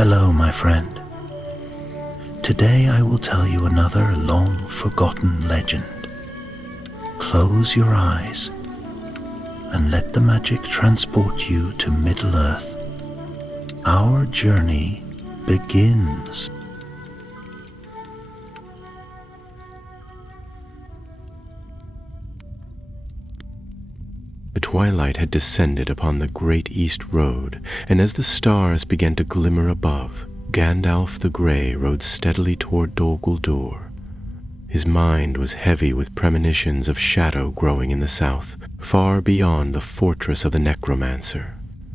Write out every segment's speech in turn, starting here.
Hello, my friend. Today I will tell you another long-forgotten legend. Close your eyes and let the magic transport you to Middle-earth. Our journey begins. The twilight had descended upon the great east road, and as the stars began to glimmer above, Gandalf the Grey rode steadily toward Dol Guldur. His mind was heavy with premonitions of shadow growing in the south, far beyond the fortress of the necromancer.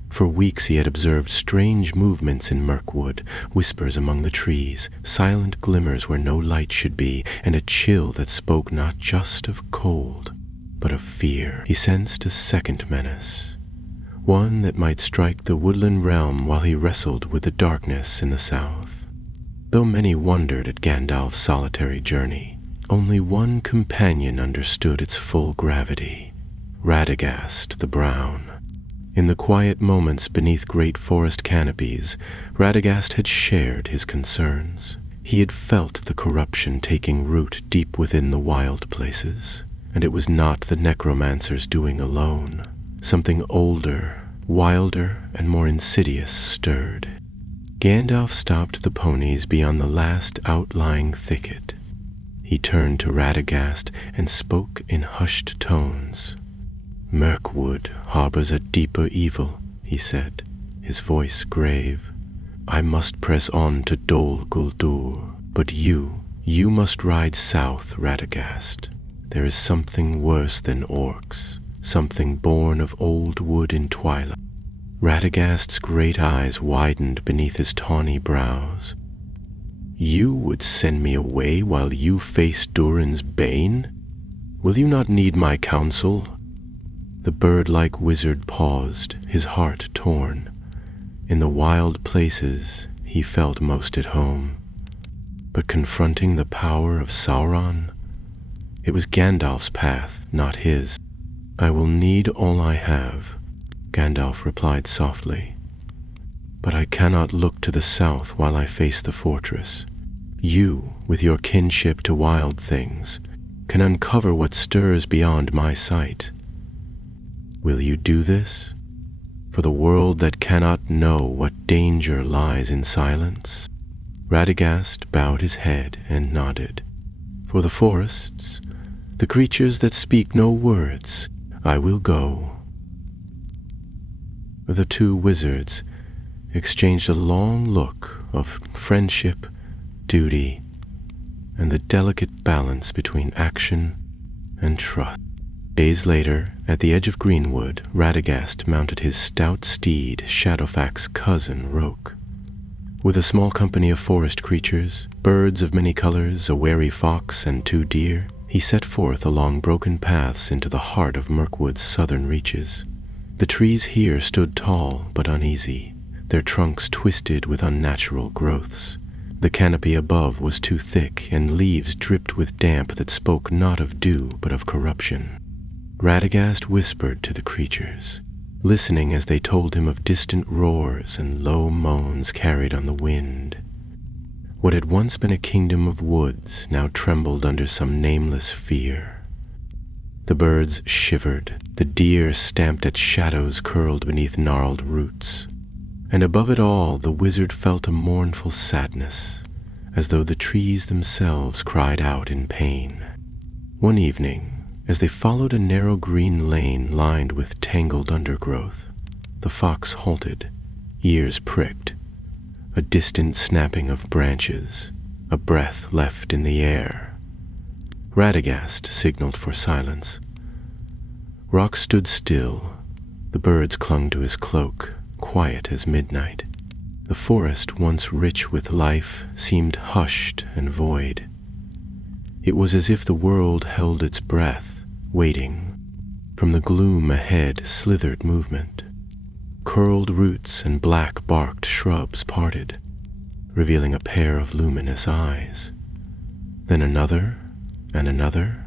For weeks he had observed strange movements in Mirkwood, whispers among the trees, silent glimmers where no light should be, and a chill that spoke not just of cold, but of fear. He sensed a second menace, one that might strike the woodland realm while he wrestled with the darkness in the south. Though many wondered at Gandalf's solitary journey, only one companion understood its full gravity: Radagast the Brown. In the quiet moments beneath great forest canopies, Radagast had shared his concerns. He had felt the corruption taking root deep within the wild places. And it was not the necromancer's doing alone. Something older, wilder, and more insidious stirred. Gandalf stopped the ponies beyond the last outlying thicket. He turned to Radagast and spoke in hushed tones. "Mirkwood harbors a deeper evil," he said, his voice grave. "I must press on to Dol Guldur, but you must ride south, Radagast. There is something worse than orcs, something born of old wood in twilight." Radagast's great eyes widened beneath his tawny brows. "You would send me away while you face Durin's bane? Will you not need my counsel?" The bird-like wizard paused, his heart torn. In the wild places he felt most at home. But confronting the power of Sauron? It was Gandalf's path, not his. "I will need all I have," Gandalf replied softly. "But I cannot look to the south while I face the fortress. You, with your kinship to wild things, can uncover what stirs beyond my sight. Will you do this? For the world that cannot know what danger lies in silence?" Radagast bowed his head and nodded. "For the forests, the creatures that speak no words, I will go." The two wizards exchanged a long look of friendship, duty, and the delicate balance between action and trust. Days later, at the edge of Greenwood, Radagast mounted his stout steed, Shadowfax's cousin, Roke. With a small company of forest creatures, birds of many colors, a wary fox, and 2 deer, he set forth along broken paths into the heart of Mirkwood's southern reaches. The trees here stood tall but uneasy, their trunks twisted with unnatural growths. The canopy above was too thick, and leaves dripped with damp that spoke not of dew but of corruption. Radagast whispered to the creatures, listening as they told him of distant roars and low moans carried on the wind. What had once been a kingdom of woods now trembled under some nameless fear. The birds shivered, the deer stamped at shadows curled beneath gnarled roots, and above it all the wizard felt a mournful sadness, as though the trees themselves cried out in pain. One evening, as they followed a narrow green lane lined with tangled undergrowth, the fox halted, ears pricked, a distant snapping of branches, a breath left in the air. Radagast signaled for silence. Rock stood still. The birds clung to his cloak, quiet as midnight. The forest, once rich with life, seemed hushed and void. It was as if the world held its breath, waiting. From the gloom ahead slithered movement. Curled roots and black-barked shrubs parted, revealing a pair of luminous eyes. Then another and another,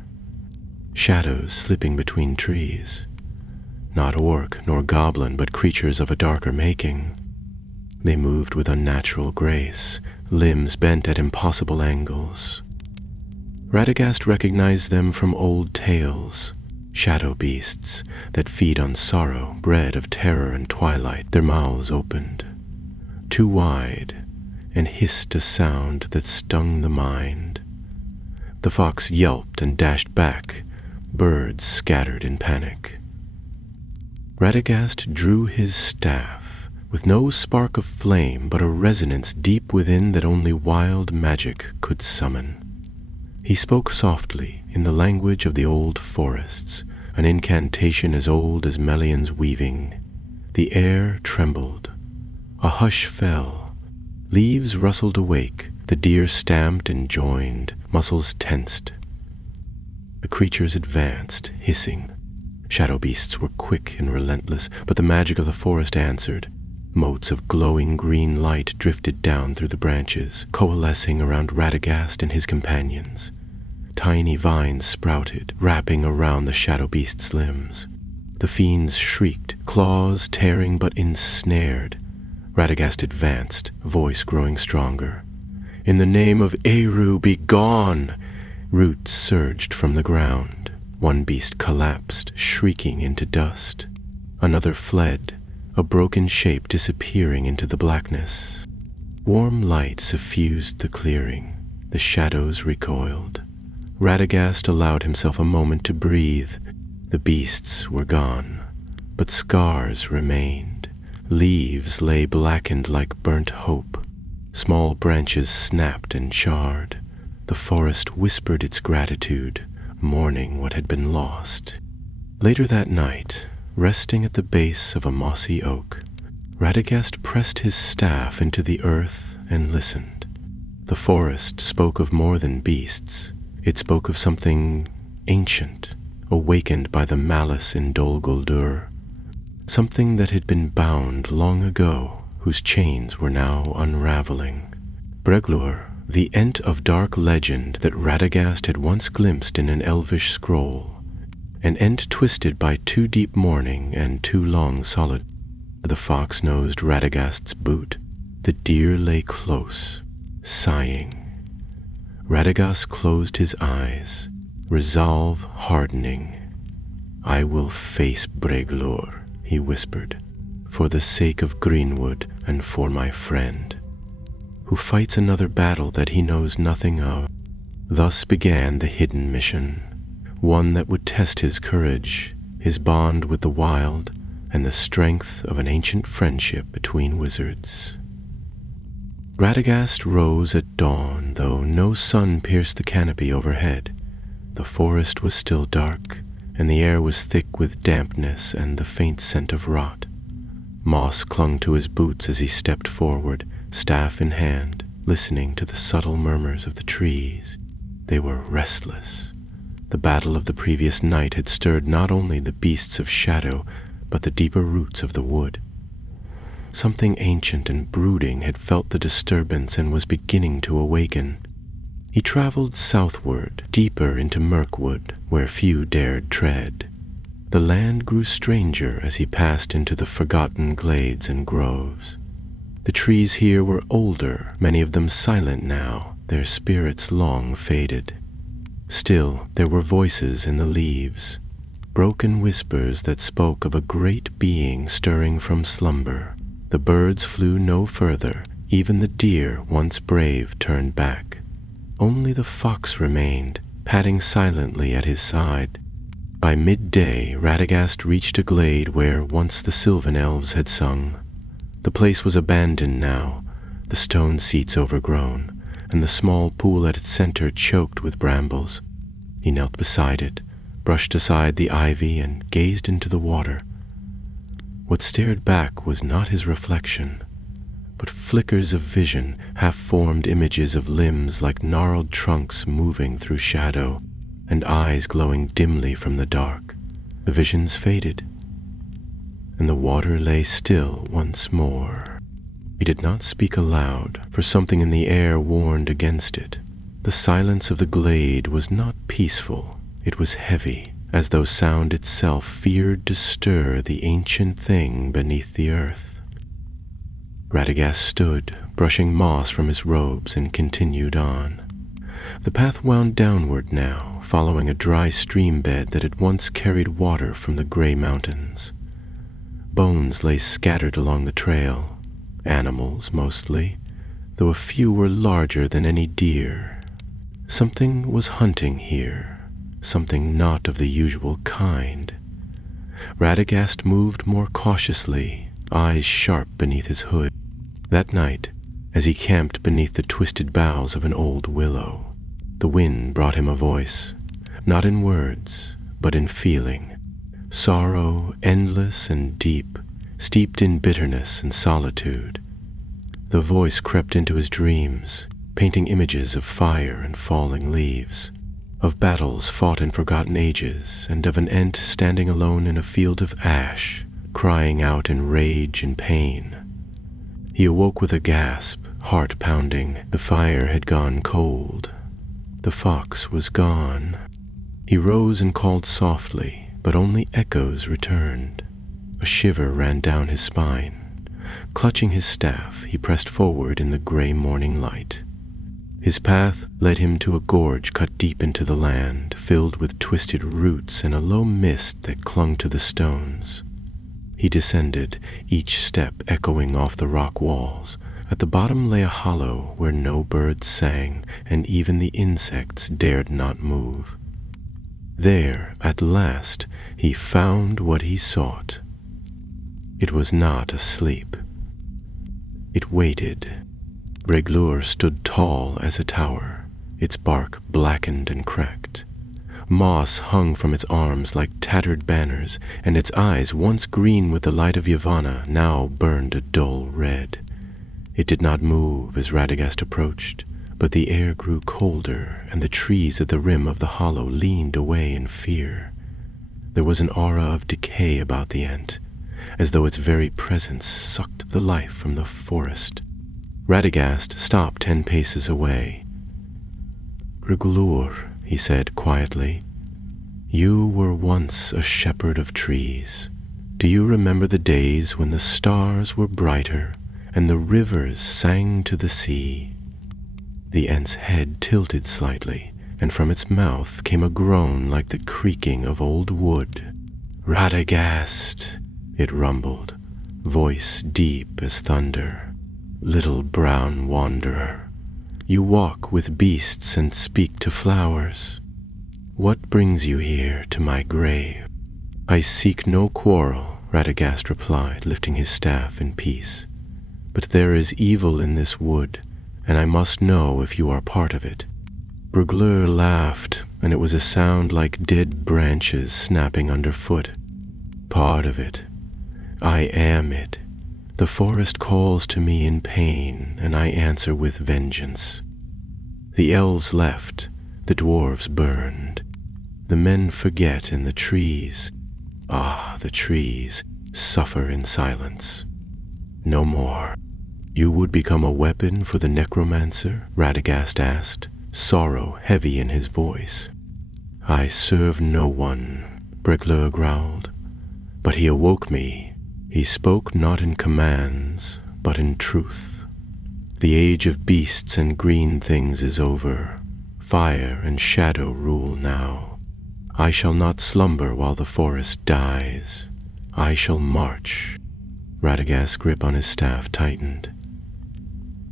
shadows slipping between trees. Not orc nor goblin, but creatures of a darker making. They moved with unnatural grace, limbs bent at impossible angles. Radagast recognized them from old tales, shadow beasts that feed on sorrow, bred of terror and twilight. Their mouths opened, too wide, and hissed a sound that stung the mind. The fox yelped and dashed back, birds scattered in panic. Radagast drew his staff, with no spark of flame but a resonance deep within that only wild magic could summon. He spoke softly in the language of the old forests, an incantation as old as Mellion's weaving. The air trembled. A hush fell. Leaves rustled awake. The deer stamped and joined, muscles tensed. The creatures advanced, hissing. Shadow beasts were quick and relentless, but the magic of the forest answered. Motes of glowing green light drifted down through the branches, coalescing around Radagast and his companions. Tiny vines sprouted, wrapping around the shadow beast's limbs. The fiends shrieked, claws tearing but ensnared. Radagast advanced, voice growing stronger. "In the name of Eru, be gone!" Roots surged from the ground. One beast collapsed, shrieking into dust. Another fled, a broken shape disappearing into the blackness. Warm light suffused the clearing. The shadows recoiled. Radagast allowed himself a moment to breathe. The beasts were gone, but scars remained. Leaves lay blackened like burnt hope. Small branches snapped and charred. The forest whispered its gratitude, mourning what had been lost. Later that night, resting at the base of a mossy oak, Radagast pressed his staff into the earth and listened. The forest spoke of more than beasts. It spoke of something ancient, awakened by the malice in Dol Guldur, something that had been bound long ago, whose chains were now unraveling. Breglor, the ent of dark legend that Radagast had once glimpsed in an elvish scroll, an ent twisted by too deep mourning and too long solitude. The fox nosed Radagast's boot. The deer lay close, sighing. Radagast closed his eyes, resolve hardening. "I will face Breglor," he whispered, "for the sake of Greenwood and for my friend, who fights another battle that he knows nothing of." Thus began the hidden mission, one that would test his courage, his bond with the wild, and the strength of an ancient friendship between wizards. Radagast rose at dawn, though no sun pierced the canopy overhead. The forest was still dark, and the air was thick with dampness and the faint scent of rot. Moss clung to his boots as he stepped forward, staff in hand, listening to the subtle murmurs of the trees. They were restless. The battle of the previous night had stirred not only the beasts of shadow, but the deeper roots of the wood. Something ancient and brooding had felt the disturbance and was beginning to awaken. He traveled southward, deeper into Mirkwood, where few dared tread. The land grew stranger as he passed into the forgotten glades and groves. The trees here were older, many of them silent now, their spirits long faded. Still, there were voices in the leaves, broken whispers that spoke of a great being stirring from slumber. The birds flew no further. Even the deer, once brave, turned back. Only the fox remained, padding silently at his side. By midday, Radagast reached a glade where once the Sylvan elves had sung. The place was abandoned now, the stone seats overgrown, and the small pool at its center choked with brambles. He knelt beside it, brushed aside the ivy, and gazed into the water. What stared back was not his reflection, but flickers of vision, half-formed images of limbs like gnarled trunks moving through shadow, and eyes glowing dimly from the dark. The visions faded, and the water lay still once more. He did not speak aloud, for something in the air warned against it. The silence of the glade was not peaceful, it was heavy, as though sound itself feared to stir the ancient thing beneath the earth. Radagast stood, brushing moss from his robes, and continued on. The path wound downward now, following a dry stream bed that had once carried water from the gray mountains. Bones lay scattered along the trail, animals mostly, though a few were larger than any deer. Something was hunting here, something not of the usual kind. Radagast moved more cautiously, eyes sharp beneath his hood. That night, as he camped beneath the twisted boughs of an old willow, the wind brought him a voice, not in words, but in feeling. Sorrow endless and deep, steeped in bitterness and solitude. The voice crept into his dreams, painting images of fire and falling leaves, of battles fought in forgotten ages, and of an ent standing alone in a field of ash, crying out in rage and pain. He awoke with a gasp, heart pounding. The fire had gone cold. The fox was gone. He rose and called softly, but only echoes returned. A shiver ran down his spine. Clutching his staff, he pressed forward in the gray morning light. His path led him to a gorge cut deep into the land, filled with twisted roots and a low mist that clung to the stones. He descended, each step echoing off the rock walls. At the bottom lay a hollow where no birds sang, and even the insects dared not move. There, at last, he found what he sought. It was not asleep. It waited. Breglur stood tall as a tower, its bark blackened and cracked. Moss hung from its arms like tattered banners, and its eyes, once green with the light of Yavanna, now burned a dull red. It did not move as Radagast approached, but the air grew colder, and the trees at the rim of the hollow leaned away in fear. There was an aura of decay about the ent, as though its very presence sucked the life from the forest. Radagast stopped 10 paces away. "Breglur," he said quietly, "you were once a shepherd of trees. Do you remember the days when the stars were brighter and the rivers sang to the sea?" The ent's head tilted slightly, and from its mouth came a groan like the creaking of old wood. "Radagast," it rumbled, voice deep as thunder. "Little brown wanderer, you walk with beasts and speak to flowers. What brings you here to my grave?" "I seek no quarrel," Radagast replied, lifting his staff in peace. "But there is evil in this wood, and I must know if you are part of it." Breglur laughed, and it was a sound like dead branches snapping underfoot. "Part of it. I am it. The forest calls to me in pain, and I answer with vengeance. The elves left, the dwarves burned. The men forget, and the trees, the trees, suffer in silence. No more." "You would become a weapon for the necromancer?" Radagast asked, sorrow heavy in his voice. "I serve no one," Breglur growled. "But he awoke me. He spoke not in commands, but in truth. The age of beasts and green things is over. Fire and shadow rule now. I shall not slumber while the forest dies. I shall march." Radagast's grip on his staff tightened.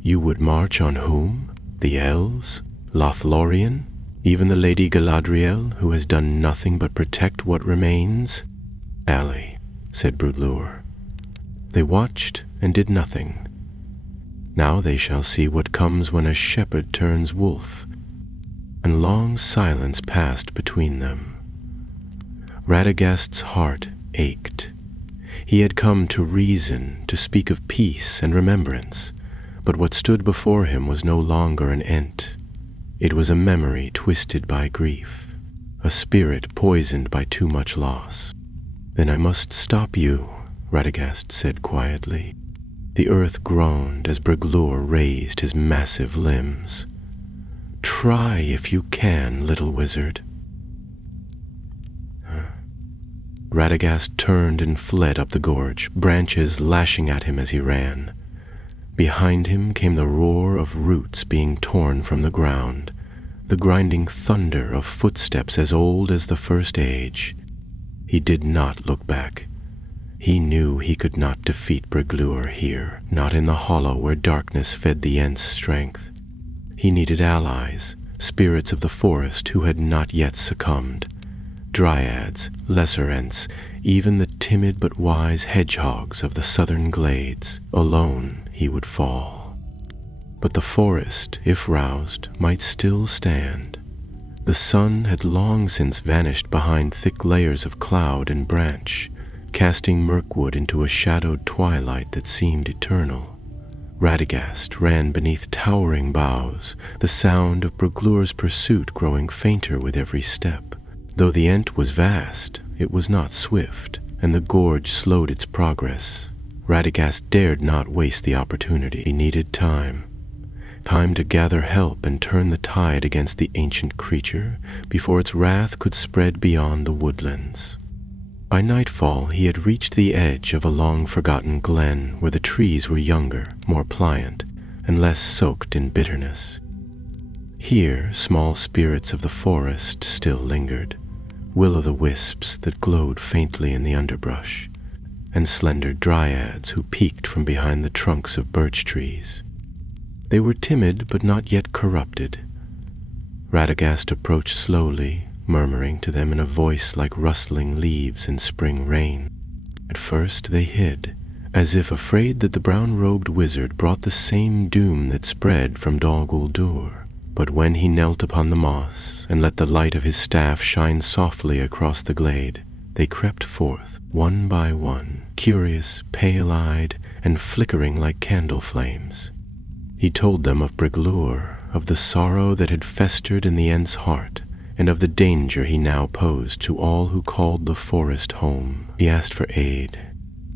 "You would march on whom? The elves? Lothlorien? Even the Lady Galadriel, who has done nothing but protect what remains?" "Alley," said Breglur. They watched and did nothing. Now they shall see what comes when a shepherd turns wolf. And long silence passed between them. Radagast's heart ached. He had come to reason, to speak of peace and remembrance, but what stood before him was no longer an ent. It was a memory twisted by grief, a spirit poisoned by too much loss. "Then I must stop you," Radagast said quietly. The earth groaned as Breglur raised his massive limbs. "Try if you can, little wizard." Radagast turned and fled up the gorge, branches lashing at him as he ran. Behind him came the roar of roots being torn from the ground, the grinding thunder of footsteps as old as the first age. He did not look back. He knew he could not defeat Briglur here, not in the hollow where darkness fed the Ent's strength. He needed allies, spirits of the forest who had not yet succumbed. Dryads, lesser Ents, even the timid but wise hedgehogs of the southern glades. Alone he would fall. But the forest, if roused, might still stand. The sun had long since vanished behind thick layers of cloud and branch, casting Mirkwood into a shadowed twilight that seemed eternal. Radagast ran beneath towering boughs, the sound of Briglur's pursuit growing fainter with every step. Though the Ent was vast, it was not swift, and the gorge slowed its progress. Radagast dared not waste the opportunity. He needed time. Time to gather help and turn the tide against the ancient creature before its wrath could spread beyond the woodlands. By nightfall he had reached the edge of a long-forgotten glen where the trees were younger, more pliant, and less soaked in bitterness. Here small spirits of the forest still lingered, will-o'-the-wisps that glowed faintly in the underbrush, and slender dryads who peeked from behind the trunks of birch trees. They were timid but not yet corrupted. Radagast approached slowly, murmuring to them in a voice like rustling leaves in spring rain. At first they hid, as if afraid that the brown-robed wizard brought the same doom that spread from Dol Guldur. But when he knelt upon the moss and let the light of his staff shine softly across the glade, they crept forth, one by one, curious, pale-eyed, and flickering like candle flames. He told them of Briglur, of the sorrow that had festered in the Ent's heart, and of the danger he now posed to all who called the forest home. He asked for aid,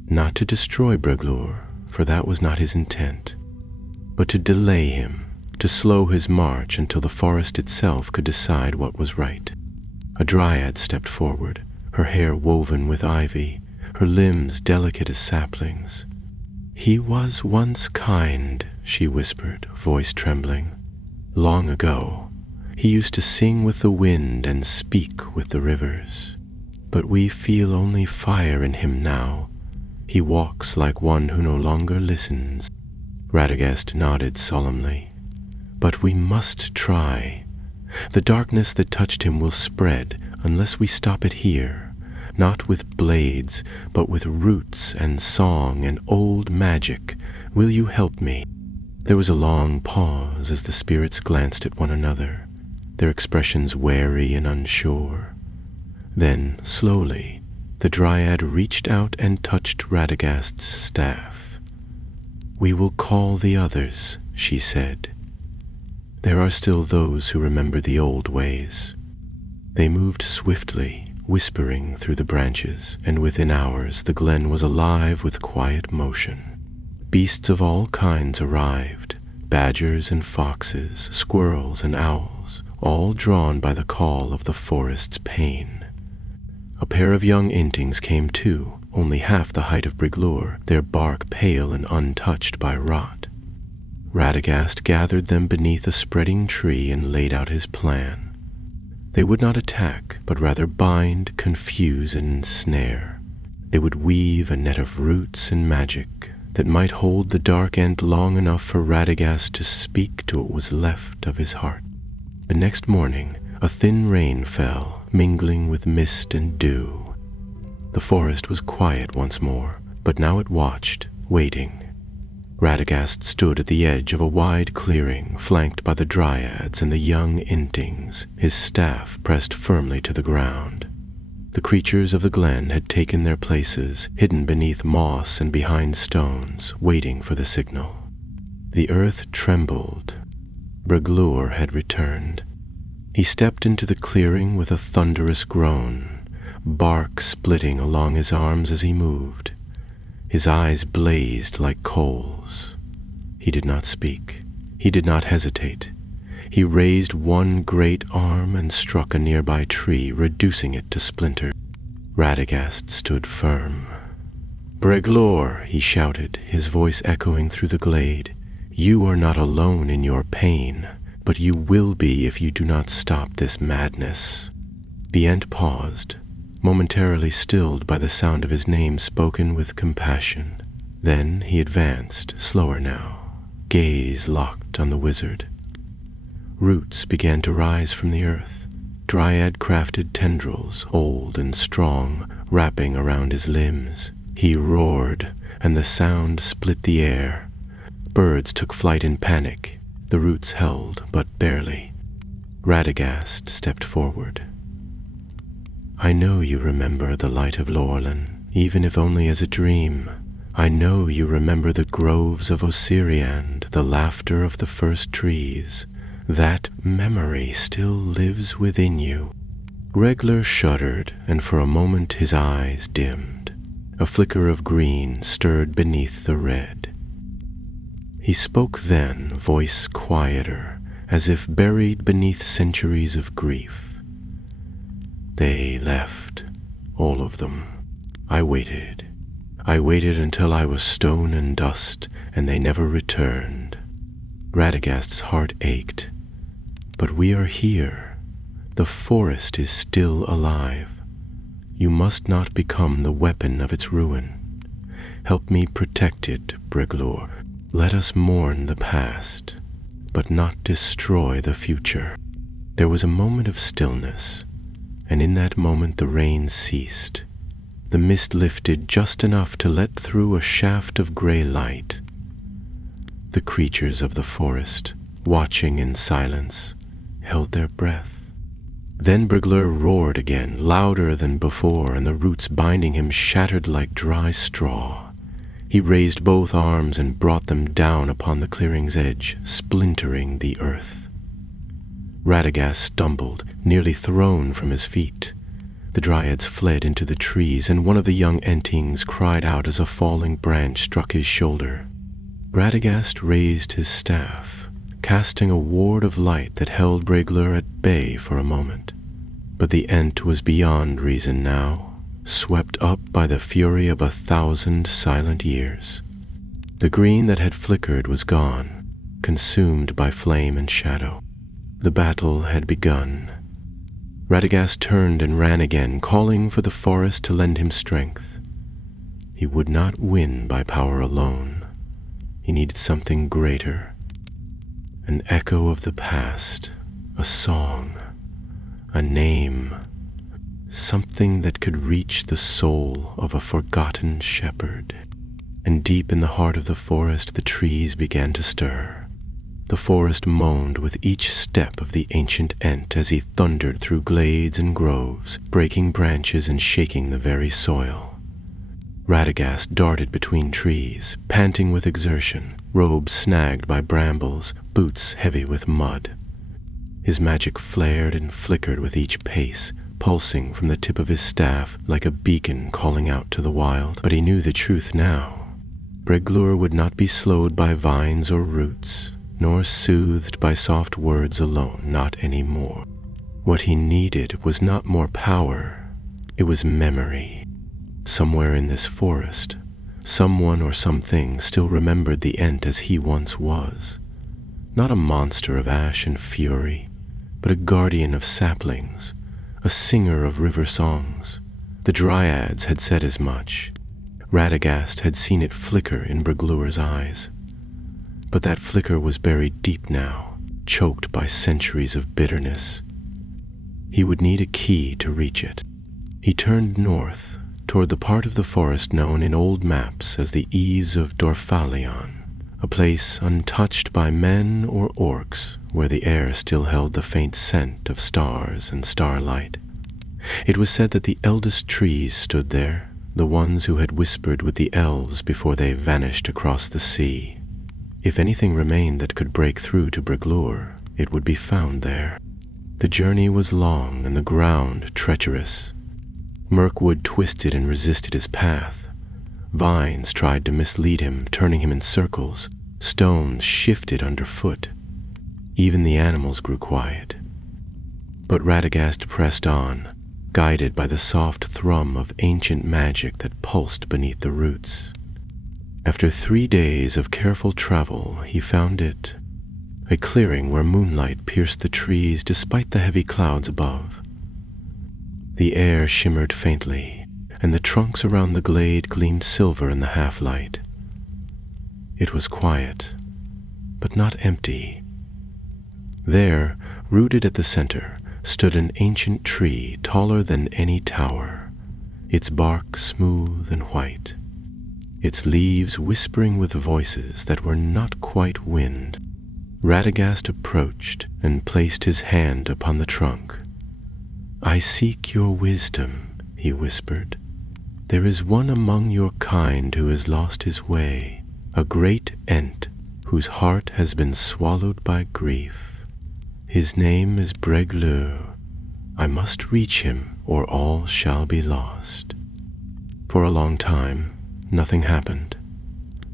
not to destroy Briglur, for that was not his intent, but to delay him, to slow his march until the forest itself could decide what was right. A dryad stepped forward, her hair woven with ivy, her limbs delicate as saplings. "He was once kind," she whispered, voice trembling. "Long ago. He used to sing with the wind and speak with the rivers. But we feel only fire in him now. He walks like one who no longer listens." Radagast nodded solemnly. "But we must try. The darkness that touched him will spread unless we stop it here, not with blades, but with roots and song and old magic. Will you help me?" There was a long pause as the spirits glanced at one another, their expressions wary and unsure. Then, slowly, the dryad reached out and touched Radagast's staff. "We will call the others," she said. "There are still those who remember the old ways." They moved swiftly, whispering through the branches, and within hours the glen was alive with quiet motion. Beasts of all kinds arrived, badgers and foxes, squirrels and owls, all drawn by the call of the forest's pain. A pair of young Intings came too, only half the height of Briglur, their bark pale and untouched by rot. Radagast gathered them beneath a spreading tree and laid out his plan. They would not attack, but rather bind, confuse, and ensnare. They would weave a net of roots and magic that might hold the dark Ent long enough for Radagast to speak to what was left of his heart. The next morning, a thin rain fell, mingling with mist and dew. The forest was quiet once more, but now it watched, waiting. Radagast stood at the edge of a wide clearing, flanked by the dryads and the young Intings, his staff pressed firmly to the ground. The creatures of the glen had taken their places, hidden beneath moss and behind stones, waiting for the signal. The earth trembled. Briglur had returned. He stepped into the clearing with a thunderous groan, bark splitting along his arms as he moved. His eyes blazed like coals. He did not speak. He did not hesitate. He raised one great arm and struck a nearby tree, reducing it to splinters. Radagast stood firm. "Breglor," he shouted, his voice echoing through the glade, "you are not alone in your pain, but you will be if you do not stop this madness." The Ent paused, momentarily stilled by the sound of his name spoken with compassion. Then he advanced, slower now, gaze locked on the wizard. Roots began to rise from the earth, dryad-crafted tendrils, old and strong, wrapping around his limbs. He roared, and the sound split the air. Birds took flight in panic. The roots held, but barely. Radagast stepped forward. "I know you remember the light of Lorlan, even if only as a dream. I know you remember the groves of Osiriand, the laughter of the first trees. That memory still lives within you." Regler shuddered, and for a moment his eyes dimmed. A flicker of green stirred beneath the red. He spoke then, voice quieter, as if buried beneath centuries of grief. "They left, all of them. I waited. I waited until I was stone and dust, and they never returned." Radagast's heart ached. "But we are here. The forest is still alive. You must not become the weapon of its ruin. Help me protect it, Breglor. Let us mourn the past, but not destroy the future." There was a moment of stillness, and in that moment the rain ceased. The mist lifted just enough to let through a shaft of gray light. The creatures of the forest, watching in silence, held their breath. Then Breglor roared again, louder than before, and the roots binding him shattered like dry straw. He raised both arms and brought them down upon the clearing's edge, splintering the earth. Radagast stumbled, nearly thrown from his feet. The dryads fled into the trees, and one of the young Entings cried out as a falling branch struck his shoulder. Radagast raised his staff, casting a ward of light that held Breglor at bay for a moment. But the Ent was beyond reason now, swept up by the fury of 1,000 silent years. The green that had flickered was gone, consumed by flame and shadow. The battle had begun. Radagast turned and ran again, calling for the forest to lend him strength. He would not win by power alone. He needed something greater. An echo of the past, a song, a name, something that could reach the soul of a forgotten shepherd. And deep in the heart of the forest, the trees began to stir. The forest moaned with each step of the ancient Ent as he thundered through glades and groves, breaking branches and shaking the very soil. Radagast darted between trees, panting with exertion, robes snagged by brambles, boots heavy with mud. His magic flared and flickered with each pace, pulsing from the tip of his staff like a beacon calling out to the wild. But he knew the truth now. Breglor would not be slowed by vines or roots, nor soothed by soft words alone, not any more. What he needed was not more power, it was memory. Somewhere in this forest, someone or something still remembered the Ent as he once was. Not a monster of ash and fury, but a guardian of saplings, a singer of river songs. The dryads had said as much. Radagast had seen it flicker in Breglor's eyes. But that flicker was buried deep now, choked by centuries of bitterness. He would need a key to reach it. He turned north, toward the part of the forest known in old maps as the Eaves of Dorfalion, a place untouched by men or orcs, where the air still held the faint scent of stars and starlight. It was said that the eldest trees stood there, the ones who had whispered with the elves before they vanished across the sea. If anything remained that could break through to Breglor, it would be found there. The journey was long and the ground treacherous. Mirkwood twisted and resisted his path. Vines tried to mislead him, turning him in circles. Stones shifted underfoot. Even the animals grew quiet. But Radagast pressed on, guided by the soft thrum of ancient magic that pulsed beneath the roots. After 3 days of careful travel, he found it, a clearing where moonlight pierced the trees despite the heavy clouds above. The air shimmered faintly, and the trunks around the glade gleamed silver in the half-light. It was quiet, but not empty. There, rooted at the center, stood an ancient tree taller than any tower, its bark smooth and white, its leaves whispering with voices that were not quite wind. Radagast approached and placed his hand upon the trunk. "I seek your wisdom," he whispered. "There is one among your kind who has lost his way, a great Ent whose heart has been swallowed by grief. His name is Breglur. I must reach him, or all shall be lost." For a long time, nothing happened.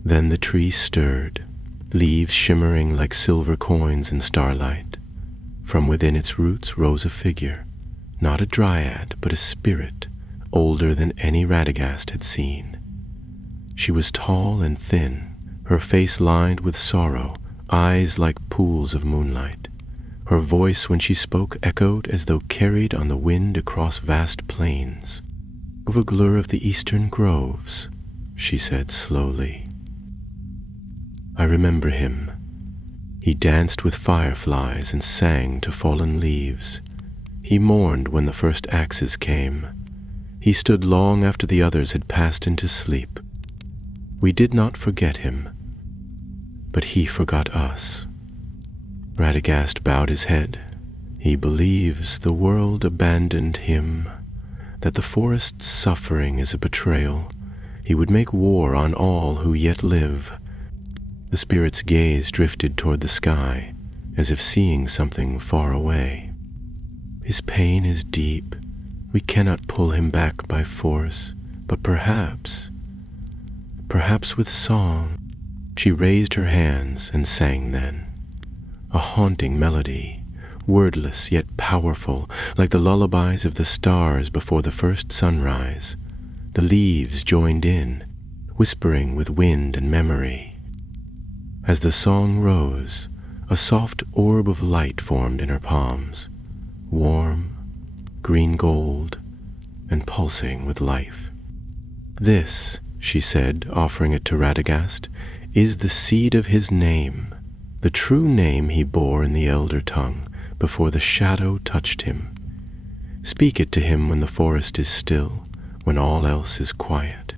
Then the tree stirred, leaves shimmering like silver coins in starlight. From within its roots rose a figure, not a dryad, but a spirit, older than any Radagast had seen. She was tall and thin, her face lined with sorrow, eyes like pools of moonlight. Her voice, when she spoke, echoed as though carried on the wind across vast plains. "Breglur of the eastern groves," she said slowly. "I remember him. He danced with fireflies and sang to fallen leaves. He mourned when the first axes came. He stood long after the others had passed into sleep. We did not forget him, but he forgot us." Radagast bowed his head. "He believes the world abandoned him, that the forest's suffering is a betrayal. He would make war on all who yet live." The spirit's gaze drifted toward the sky, as if seeing something far away. "His pain is deep. We cannot pull him back by force, but perhaps with song." She raised her hands and sang then. A haunting melody, wordless yet powerful, like the lullabies of the stars before the first sunrise. The leaves joined in, whispering with wind and memory. As the song rose, a soft orb of light formed in her palms, warm, green gold, and pulsing with life. "This," she said, offering it to Radagast, "is the seed of his name, the true name he bore in the elder tongue before the shadow touched him. Speak it to him when the forest is still, when all else is quiet.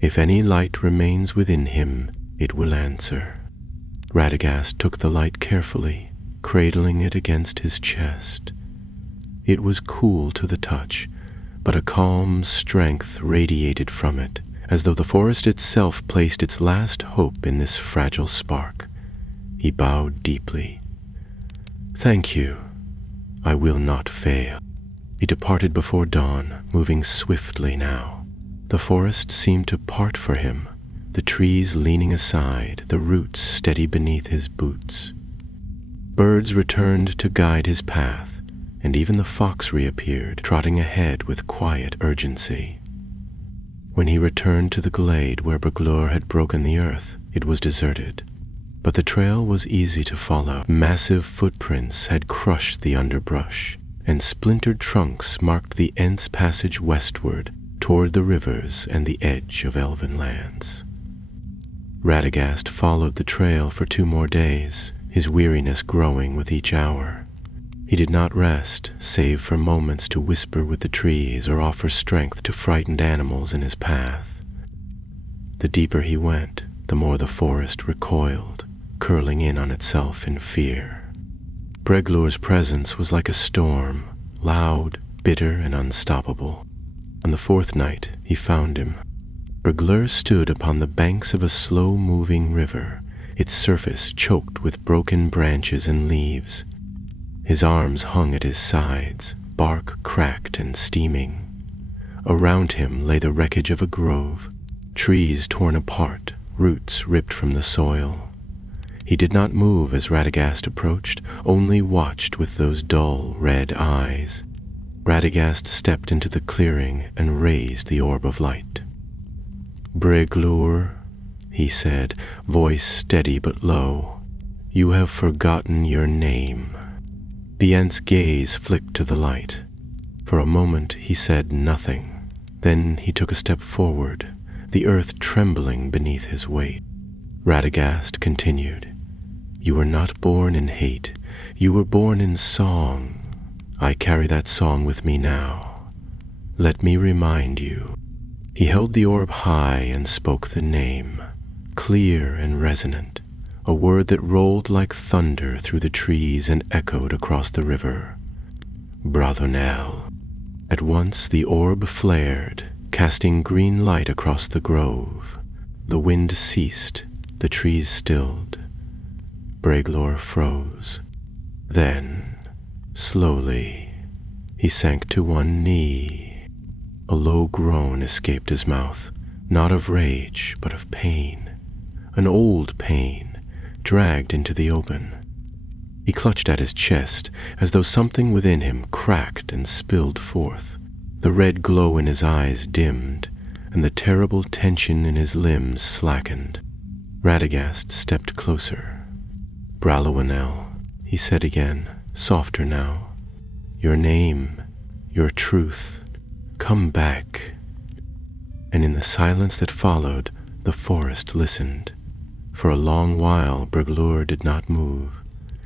If any light remains within him, it will answer." Radagast took the light carefully, cradling it against his chest. It was cool to the touch, but a calm strength radiated from it, as though the forest itself placed its last hope in this fragile spark. He bowed deeply. "Thank you. I will not fail." He departed before dawn, moving swiftly now. The forest seemed to part for him, the trees leaning aside, the roots steady beneath his boots. Birds returned to guide his path, and even the fox reappeared, trotting ahead with quiet urgency. When he returned to the glade where Breglur had broken the earth, it was deserted. But the trail was easy to follow. Massive footprints had crushed the underbrush, and splintered trunks marked the Ent's passage westward toward the rivers and the edge of elven lands. Radagast followed the trail for 2 more days, his weariness growing with each hour. He did not rest, save for moments to whisper with the trees or offer strength to frightened animals in his path. The deeper he went, the more the forest recoiled, curling in on itself in fear. Breglur's presence was like a storm, loud, bitter, and unstoppable. On the 4th night, he found him. Breglur stood upon the banks of a slow-moving river, its surface choked with broken branches and leaves. His arms hung at his sides, bark cracked and steaming. Around him lay the wreckage of a grove, trees torn apart, roots ripped from the soil. He did not move as Radagast approached, only watched with those dull red eyes. Radagast stepped into the clearing and raised the orb of light. "Breglur," he said, voice steady but low, "you have forgotten your name." The Ent's gaze flicked to the light. For a moment he said nothing. Then he took a step forward, the earth trembling beneath his weight. Radagast continued, "You were not born in hate. You were born in song. I carry that song with me now. Let me remind you." He held the orb high and spoke the name, clear and resonant, a word that rolled like thunder through the trees and echoed across the river. Bradonel. At once the orb flared, casting green light across the grove. The wind ceased, the trees stilled. Breglor froze. Then, slowly, he sank to one knee. A low groan escaped his mouth, not of rage, but of pain. An old pain, dragged into the open. He clutched at his chest, as though something within him cracked and spilled forth. The red glow in his eyes dimmed, and the terrible tension in his limbs slackened. Radagast stepped closer. "Bralowanel," he said again, softer now. "Your name, your truth, come back." And in the silence that followed, the forest listened. For a long while Breglur did not move.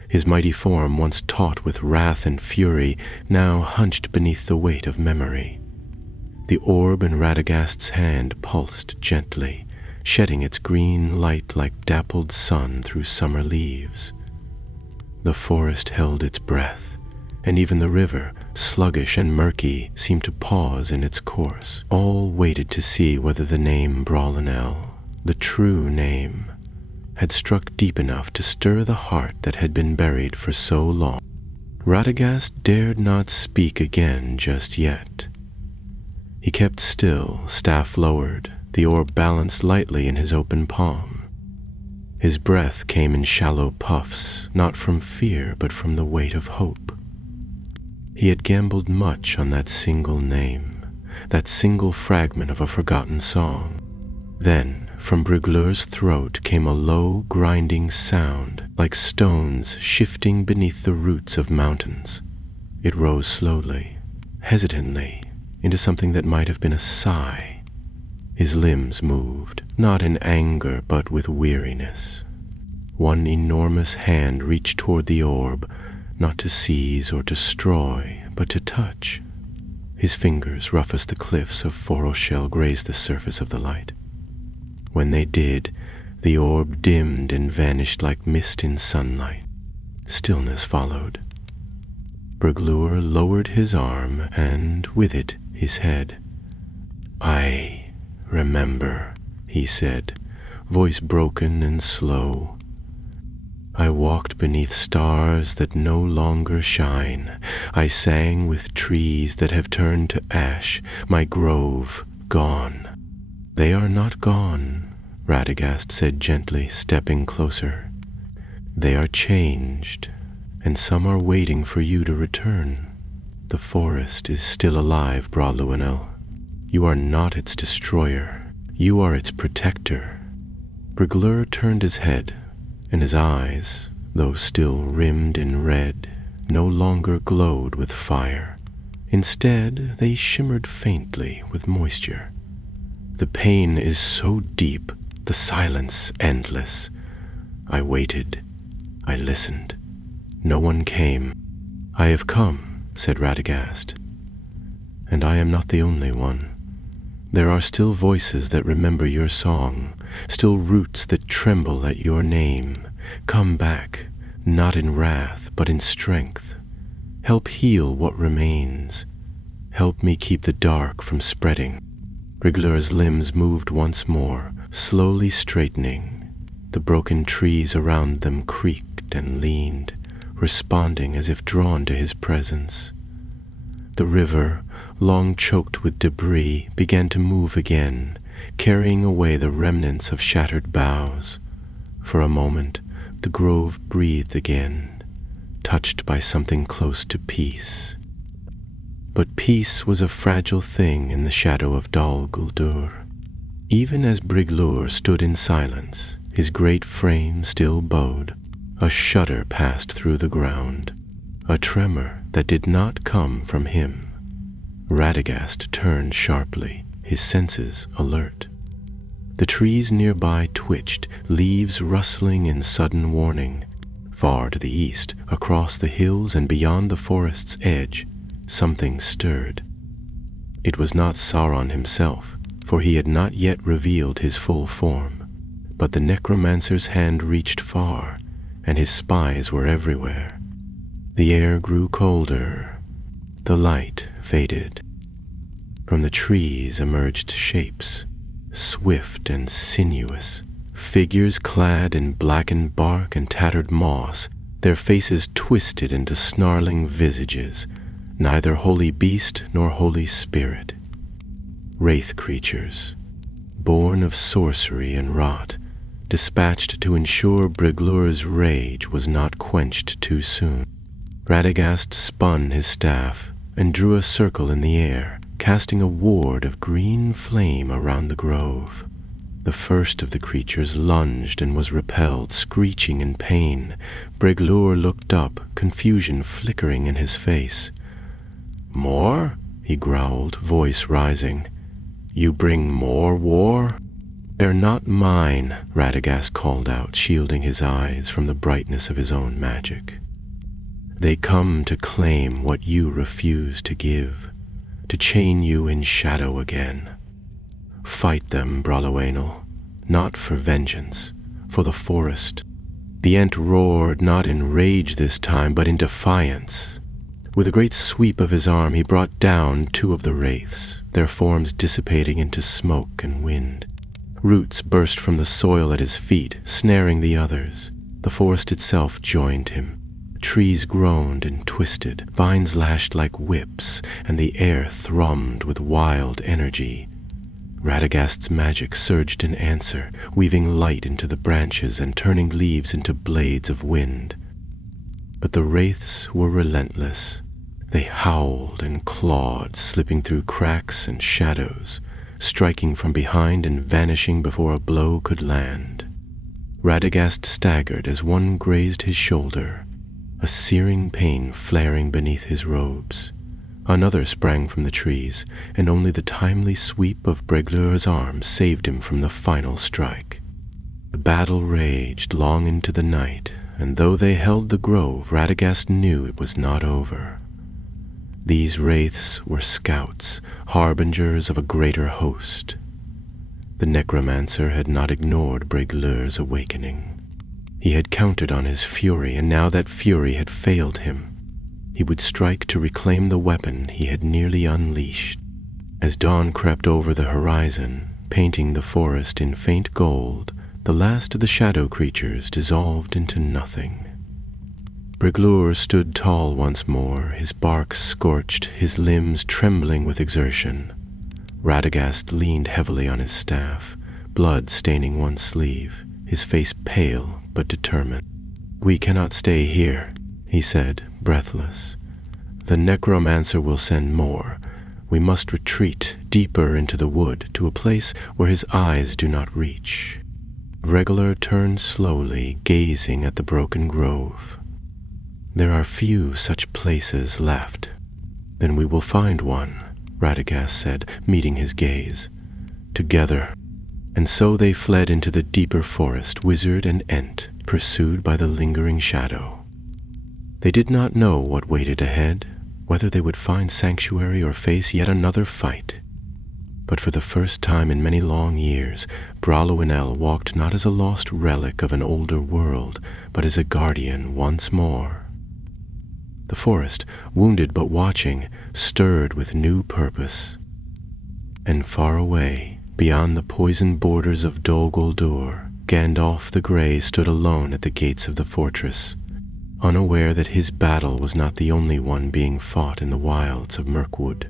His mighty form, once taut with wrath and fury, now hunched beneath the weight of memory. The orb in Radagast's hand pulsed gently, shedding its green light like dappled sun through summer leaves. The forest held its breath, and even the river, sluggish and murky, seemed to pause in its course. All waited to see whether the name Bralowanel, the true name, had struck deep enough to stir the heart that had been buried for so long. Radagast dared not speak again just yet. He kept still, staff lowered, the orb balanced lightly in his open palm. His breath came in shallow puffs, not from fear but from the weight of hope. He had gambled much on that single name, that single fragment of a forgotten song. Then, from Breglur's throat came a low, grinding sound, like stones shifting beneath the roots of mountains. It rose slowly, hesitantly, into something that might have been a sigh. His limbs moved, not in anger but with weariness. One enormous hand reached toward the orb, not to seize or destroy, but to touch. His fingers, rough as the cliffs of Foroshel, grazed the surface of the light. When they did, the orb dimmed and vanished like mist in sunlight. Stillness followed. Breglur lowered his arm, and with it his head. "I remember," he said, voice broken and slow. "I walked beneath stars that no longer shine. I sang with trees that have turned to ash, my grove gone." "They are not gone," Radagast said gently, stepping closer. "They are changed, and some are waiting for you to return. The forest is still alive, Bralowanel. You are not its destroyer. You are its protector." Breglur turned his head, and his eyes, though still rimmed in red, no longer glowed with fire. Instead, they shimmered faintly with moisture. "The pain is so deep, the silence endless. I waited. I listened. No one came." "I have come," said Radagast. "And I am not the only one. There are still voices that remember your song, still roots that tremble at your name. Come back, not in wrath, but in strength. Help heal what remains. Help me keep the dark from spreading." Breglur's limbs moved once more, slowly straightening. The broken trees around them creaked and leaned, responding as if drawn to his presence. The river, long choked with debris, began to move again, carrying away the remnants of shattered boughs. For a moment, the grove breathed again, touched by something close to peace. But peace was a fragile thing in the shadow of Dol Guldur. Even as Briglur stood in silence, his great frame still bowed, a shudder passed through the ground, a tremor that did not come from him. Radagast turned sharply, his senses alert. The trees nearby twitched, leaves rustling in sudden warning. Far to the east, across the hills and beyond the forest's edge, something stirred. It was not Sauron himself, for he had not yet revealed his full form, but the necromancer's hand reached far, and his spies were everywhere. The air grew colder. The light faded. From the trees emerged shapes, swift and sinuous, figures clad in blackened bark and tattered moss, their faces twisted into snarling visages, neither holy beast nor holy spirit. Wraith creatures, born of sorcery and rot, dispatched to ensure Briglur's rage was not quenched too soon. Radagast spun his staff and drew a circle in the air, casting a ward of green flame around the grove. The first of the creatures lunged and was repelled, screeching in pain. Briglur looked up, confusion flickering in his face. "More?" he growled, voice rising. "You bring more war?" "They're not mine," Radagast called out, shielding his eyes from the brightness of his own magic. "They come to claim what you refuse to give, to chain you in shadow again. Fight them, Braloenal, not for vengeance, for the forest." The Ent roared, not in rage this time, but in defiance. With a great sweep of his arm, he brought down two of the wraiths, their forms dissipating into smoke and wind. Roots burst from the soil at his feet, snaring the others. The forest itself joined him. Trees groaned and twisted, vines lashed like whips, and the air thrummed with wild energy. Radagast's magic surged in answer, weaving light into the branches and turning leaves into blades of wind. But the wraiths were relentless. They howled and clawed, slipping through cracks and shadows, striking from behind and vanishing before a blow could land. Radagast staggered as one grazed his shoulder, a searing pain flaring beneath his robes. Another sprang from the trees, and only the timely sweep of Briglur's arm saved him from the final strike. The battle raged long into the night, and though they held the grove, Radagast knew it was not over. These wraiths were scouts, harbingers of a greater host. The necromancer had not ignored Briglur's awakening. He had counted on his fury, and now that fury had failed him. He would strike to reclaim the weapon he had nearly unleashed. As dawn crept over the horizon, painting the forest in faint gold, the last of the shadow creatures dissolved into nothing. Briglur stood tall once more, his bark scorched, his limbs trembling with exertion. Radagast leaned heavily on his staff, blood staining one sleeve, his face pale but determined. "We cannot stay here," he said, breathless. "The necromancer will send more. We must retreat deeper into the wood, to a place where his eyes do not reach." Regula turned slowly, gazing at the broken grove. "There are few such places left." "Then we will find one," Radagast said, meeting his gaze. "Together." And so they fled into the deeper forest, wizard and Ent, pursued by the lingering shadow. They did not know what waited ahead, whether they would find sanctuary or face yet another fight. But for the first time in many long years, Braloenal walked not as a lost relic of an older world, but as a guardian once more. The forest, wounded but watching, stirred with new purpose. And far away, beyond the poisoned borders of Dol Guldur, Gandalf the Grey stood alone at the gates of the fortress, unaware that his battle was not the only one being fought in the wilds of Mirkwood.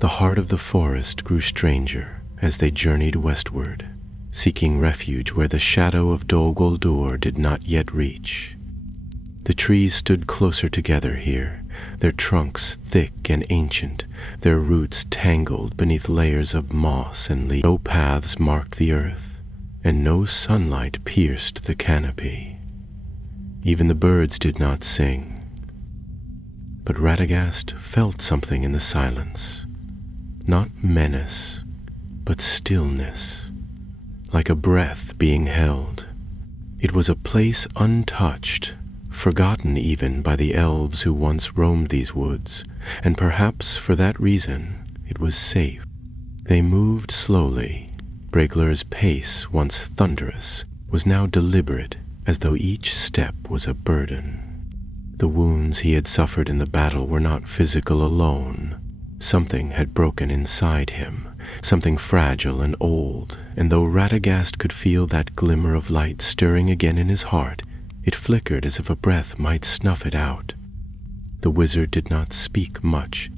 The heart of the forest grew stranger as they journeyed westward, seeking refuge where the shadow of Dol Guldur did not yet reach. The trees stood closer together here, their trunks thick and ancient, their roots tangled beneath layers of moss and leaves. No paths marked the earth, and no sunlight pierced the canopy. Even the birds did not sing. But Radagast felt something in the silence, not menace, but stillness, like a breath being held. It was a place untouched, forgotten even by the elves who once roamed these woods, and perhaps for that reason it was safe. They moved slowly. Brigler's pace, once thunderous, was now deliberate, as though each step was a burden. The wounds he had suffered in the battle were not physical alone. Something had broken inside him, something fragile and old, and though Radagast could feel that glimmer of light stirring again in his heart, it flickered as if a breath might snuff it out. The wizard did not speak much.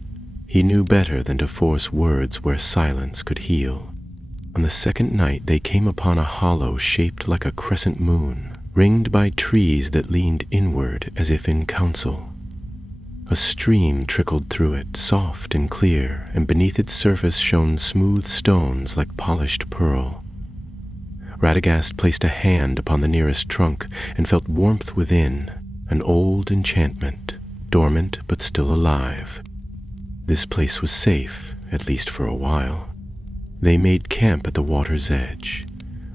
He knew better than to force words where silence could heal. On the second night they came upon a hollow shaped like a crescent moon, ringed by trees that leaned inward as if in council. A stream trickled through it, soft and clear, and beneath its surface shone smooth stones like polished pearl. Radagast placed a hand upon the nearest trunk and felt warmth within, an old enchantment, dormant but still alive. This place was safe, at least for a while. They made camp at the water's edge.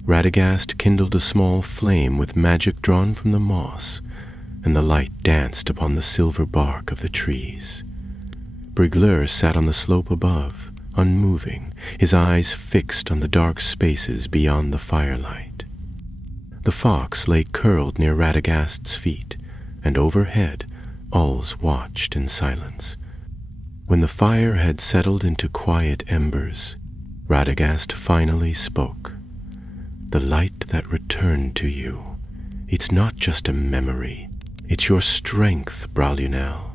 Radagast kindled a small flame with magic drawn from the moss, and the light danced upon the silver bark of the trees. Brigler sat on the slope above, unmoving, his eyes fixed on the dark spaces beyond the firelight. The fox lay curled near Radagast's feet, and overhead, Ulls watched in silence. When the fire had settled into quiet embers, Radagast finally spoke. "The light that returned to you, it's not just a memory. It's your strength, Braulunel.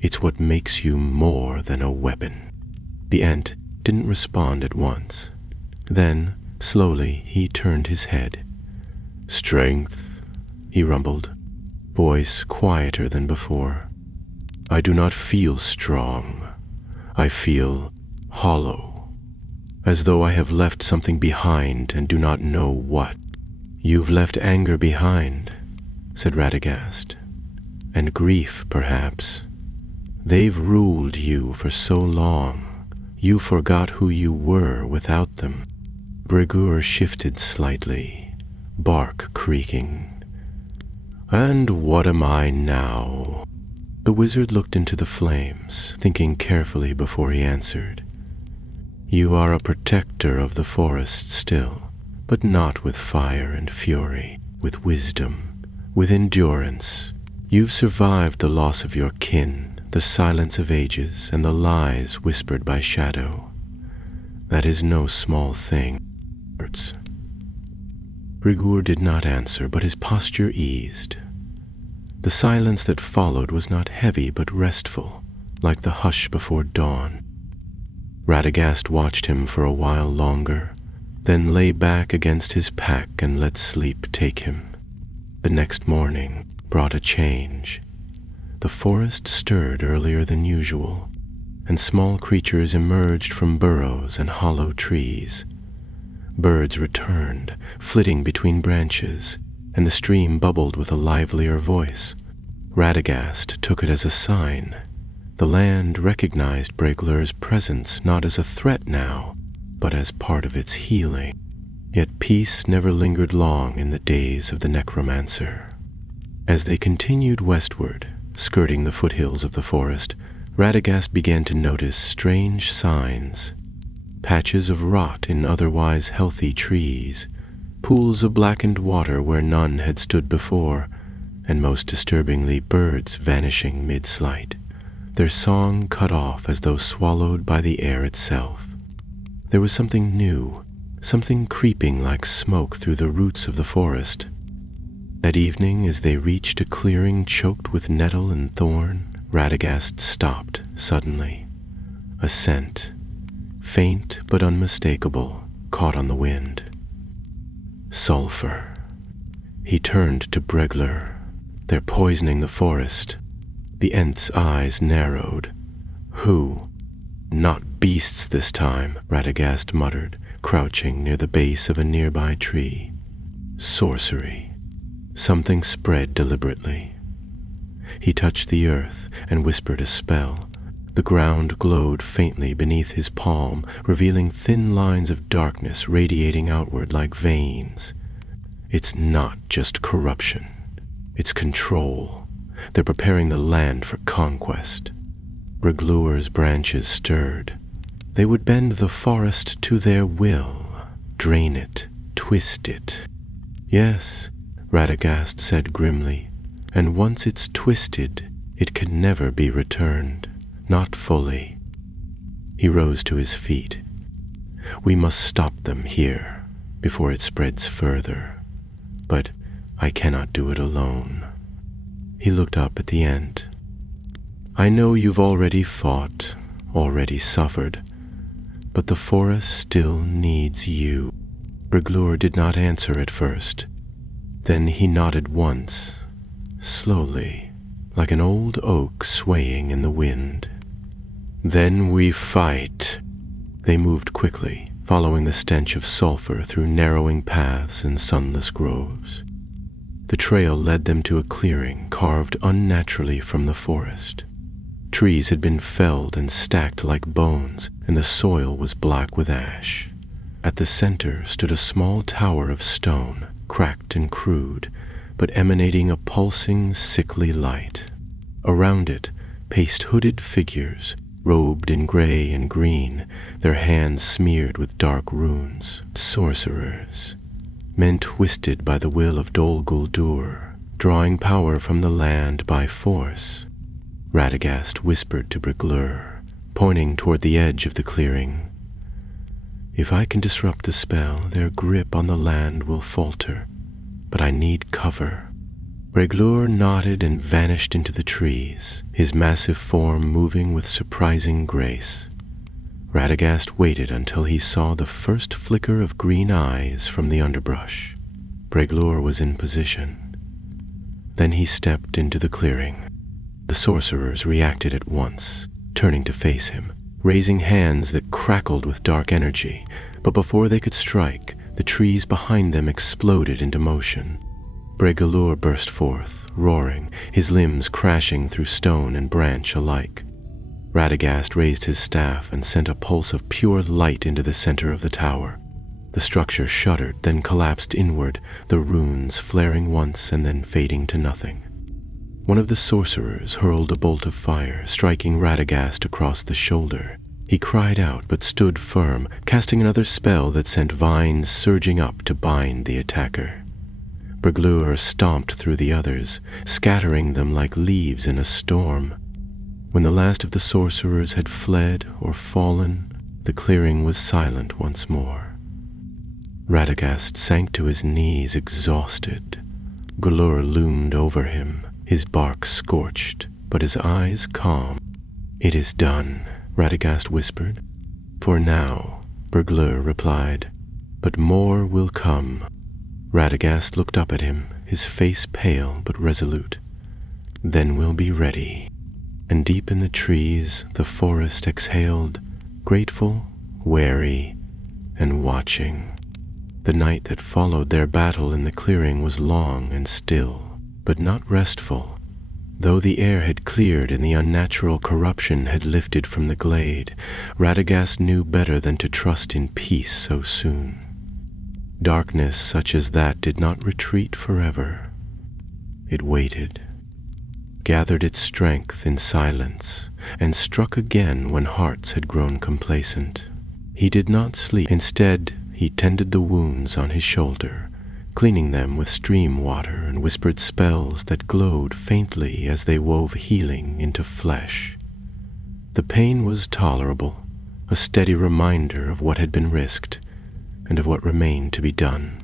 It's what makes you more than a weapon." The Ent didn't respond at once. Then, slowly, he turned his head. "Strength," he rumbled, voice quieter than before. "I do not feel strong. I feel hollow, as though I have left something behind and do not know what." "You've left anger behind," said Radagast, "and grief, perhaps. They've ruled you for so long, you forgot who you were without them." Brigler shifted slightly, bark creaking. "And what am I now?" The wizard looked into the flames, thinking carefully before he answered. "You are a protector of the forest still, but not with fire and fury, with wisdom, with endurance. You've survived the loss of your kin, the silence of ages, and the lies whispered by shadow. That is no small thing." Brigler did not answer, but his posture eased. The silence that followed was not heavy but restful, like the hush before dawn. Radagast watched him for a while longer, then lay back against his pack and let sleep take him. The next morning brought a change. The forest stirred earlier than usual, and small creatures emerged from burrows and hollow trees. Birds returned, flitting between branches, and the stream bubbled with a livelier voice. Radagast took it as a sign. The land recognized Brigler's presence not as a threat now, but as part of its healing. Yet peace never lingered long in the days of the necromancer. As they continued westward, skirting the foothills of the forest, Radagast began to notice strange signs. Patches of rot in otherwise healthy trees, pools of blackened water where none had stood before, and most disturbingly birds vanishing mid-flight, their song cut off as though swallowed by the air itself. There was something new, something creeping like smoke through the roots of the forest. That evening, as they reached a clearing choked with nettle and thorn, Radagast stopped suddenly. A scent, faint but unmistakable, caught on the wind. Sulfur. He turned to Brigler. "They're poisoning the forest." The Nth's eyes narrowed. Who? Not beasts this time, Radagast muttered, crouching near the base of a nearby tree. Sorcery. Something spread deliberately. He touched the earth and whispered a spell. The ground glowed faintly beneath his palm, revealing thin lines of darkness radiating outward like veins. It's not just corruption. It's control. They're preparing the land for conquest. Briglure's branches stirred. They would bend the forest to their will, drain it, twist it. Yes, Radagast said grimly, and once it's twisted, it can never be returned, not fully. He rose to his feet. We must stop them here, before it spreads further. But I cannot do it alone. He looked up at the Ent. I know you've already fought, already suffered, but the forest still needs you. Briglure did not answer at first. Then he nodded once, slowly, like an old oak swaying in the wind. Then we fight. They moved quickly, following the stench of sulfur through narrowing paths and sunless groves. The trail led them to a clearing carved unnaturally from the forest. Trees had been felled and stacked like bones, and the soil was black with ash. At the center stood a small tower of stone, cracked and crude, but emanating a pulsing, sickly light. Around it paced hooded figures, robed in gray and green, their hands smeared with dark runes. Sorcerers. Men twisted by the will of Dol Guldur, drawing power from the land by force. Radagast whispered to Briglure, pointing toward the edge of the clearing. If I can disrupt the spell, their grip on the land will falter, but I need cover. Briglure nodded and vanished into the trees, his massive form moving with surprising grace. Radagast waited until he saw the first flicker of green eyes from the underbrush. Briglure was in position. Then he stepped into the clearing. The sorcerers reacted at once, turning to face him, raising hands that crackled with dark energy, but before they could strike, the trees behind them exploded into motion. Briglure burst forth, roaring, his limbs crashing through stone and branch alike. Radagast raised his staff and sent a pulse of pure light into the center of the tower. The structure shuddered, then collapsed inward, the runes flaring once and then fading to nothing. One of the sorcerers hurled a bolt of fire, striking Radagast across the shoulder. He cried out but stood firm, casting another spell that sent vines surging up to bind the attacker. Briglure stomped through the others, scattering them like leaves in a storm. When the last of the sorcerers had fled or fallen, the clearing was silent once more. Radagast sank to his knees, exhausted. Briglure loomed over him, his bark scorched, but his eyes calm. It is done, Radagast whispered. For now, Briglure replied, but more will come. Radagast looked up at him, his face pale but resolute. Then we'll be ready. And deep in the trees, the forest exhaled, grateful, wary, and watching. The night that followed their battle in the clearing was long and still, but not restful. Though the air had cleared and the unnatural corruption had lifted from the glade, Radagast knew better than to trust in peace so soon. Darkness such as that did not retreat forever. It waited, gathered its strength in silence, and struck again when hearts had grown complacent. He did not sleep. Instead, he tended the wounds on his shoulder, cleaning them with stream water, and whispered spells that glowed faintly as they wove healing into flesh. The pain was tolerable, a steady reminder of what had been risked, and of what remained to be done.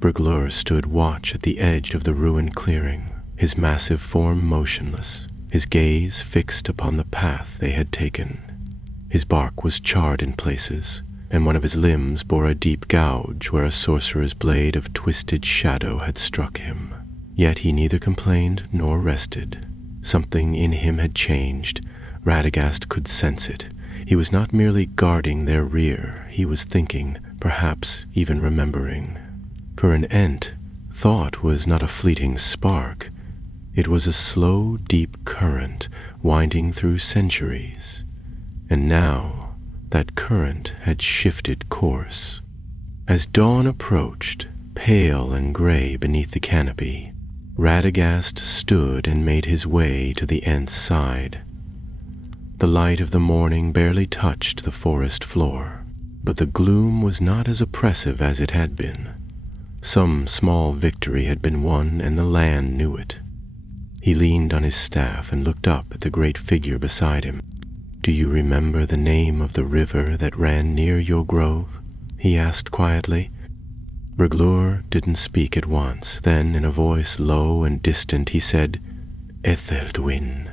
Briglure stood watch at the edge of the ruined clearing, his massive form motionless, his gaze fixed upon the path they had taken. His bark was charred in places, and one of his limbs bore a deep gouge where a sorcerer's blade of twisted shadow had struck him. Yet he neither complained nor rested, Something in him had changed. Radagast could sense it. He was not merely guarding their rear. He was thinking, perhaps even remembering. For an Ent, thought was not a fleeting spark. It was a slow, deep current winding through centuries. And now that current had shifted course. As dawn approached, pale and gray beneath the canopy, Radagast stood and made his way to the Ent's side. The light of the morning barely touched the forest floor, but the gloom was not as oppressive as it had been. Some small victory had been won, and the land knew it. He leaned on his staff and looked up at the great figure beside him. "Do you remember the name of the river that ran near your grove?" he asked quietly. Briglur didn't speak at once. Then, in a voice low and distant, he said, "Etheldwyn.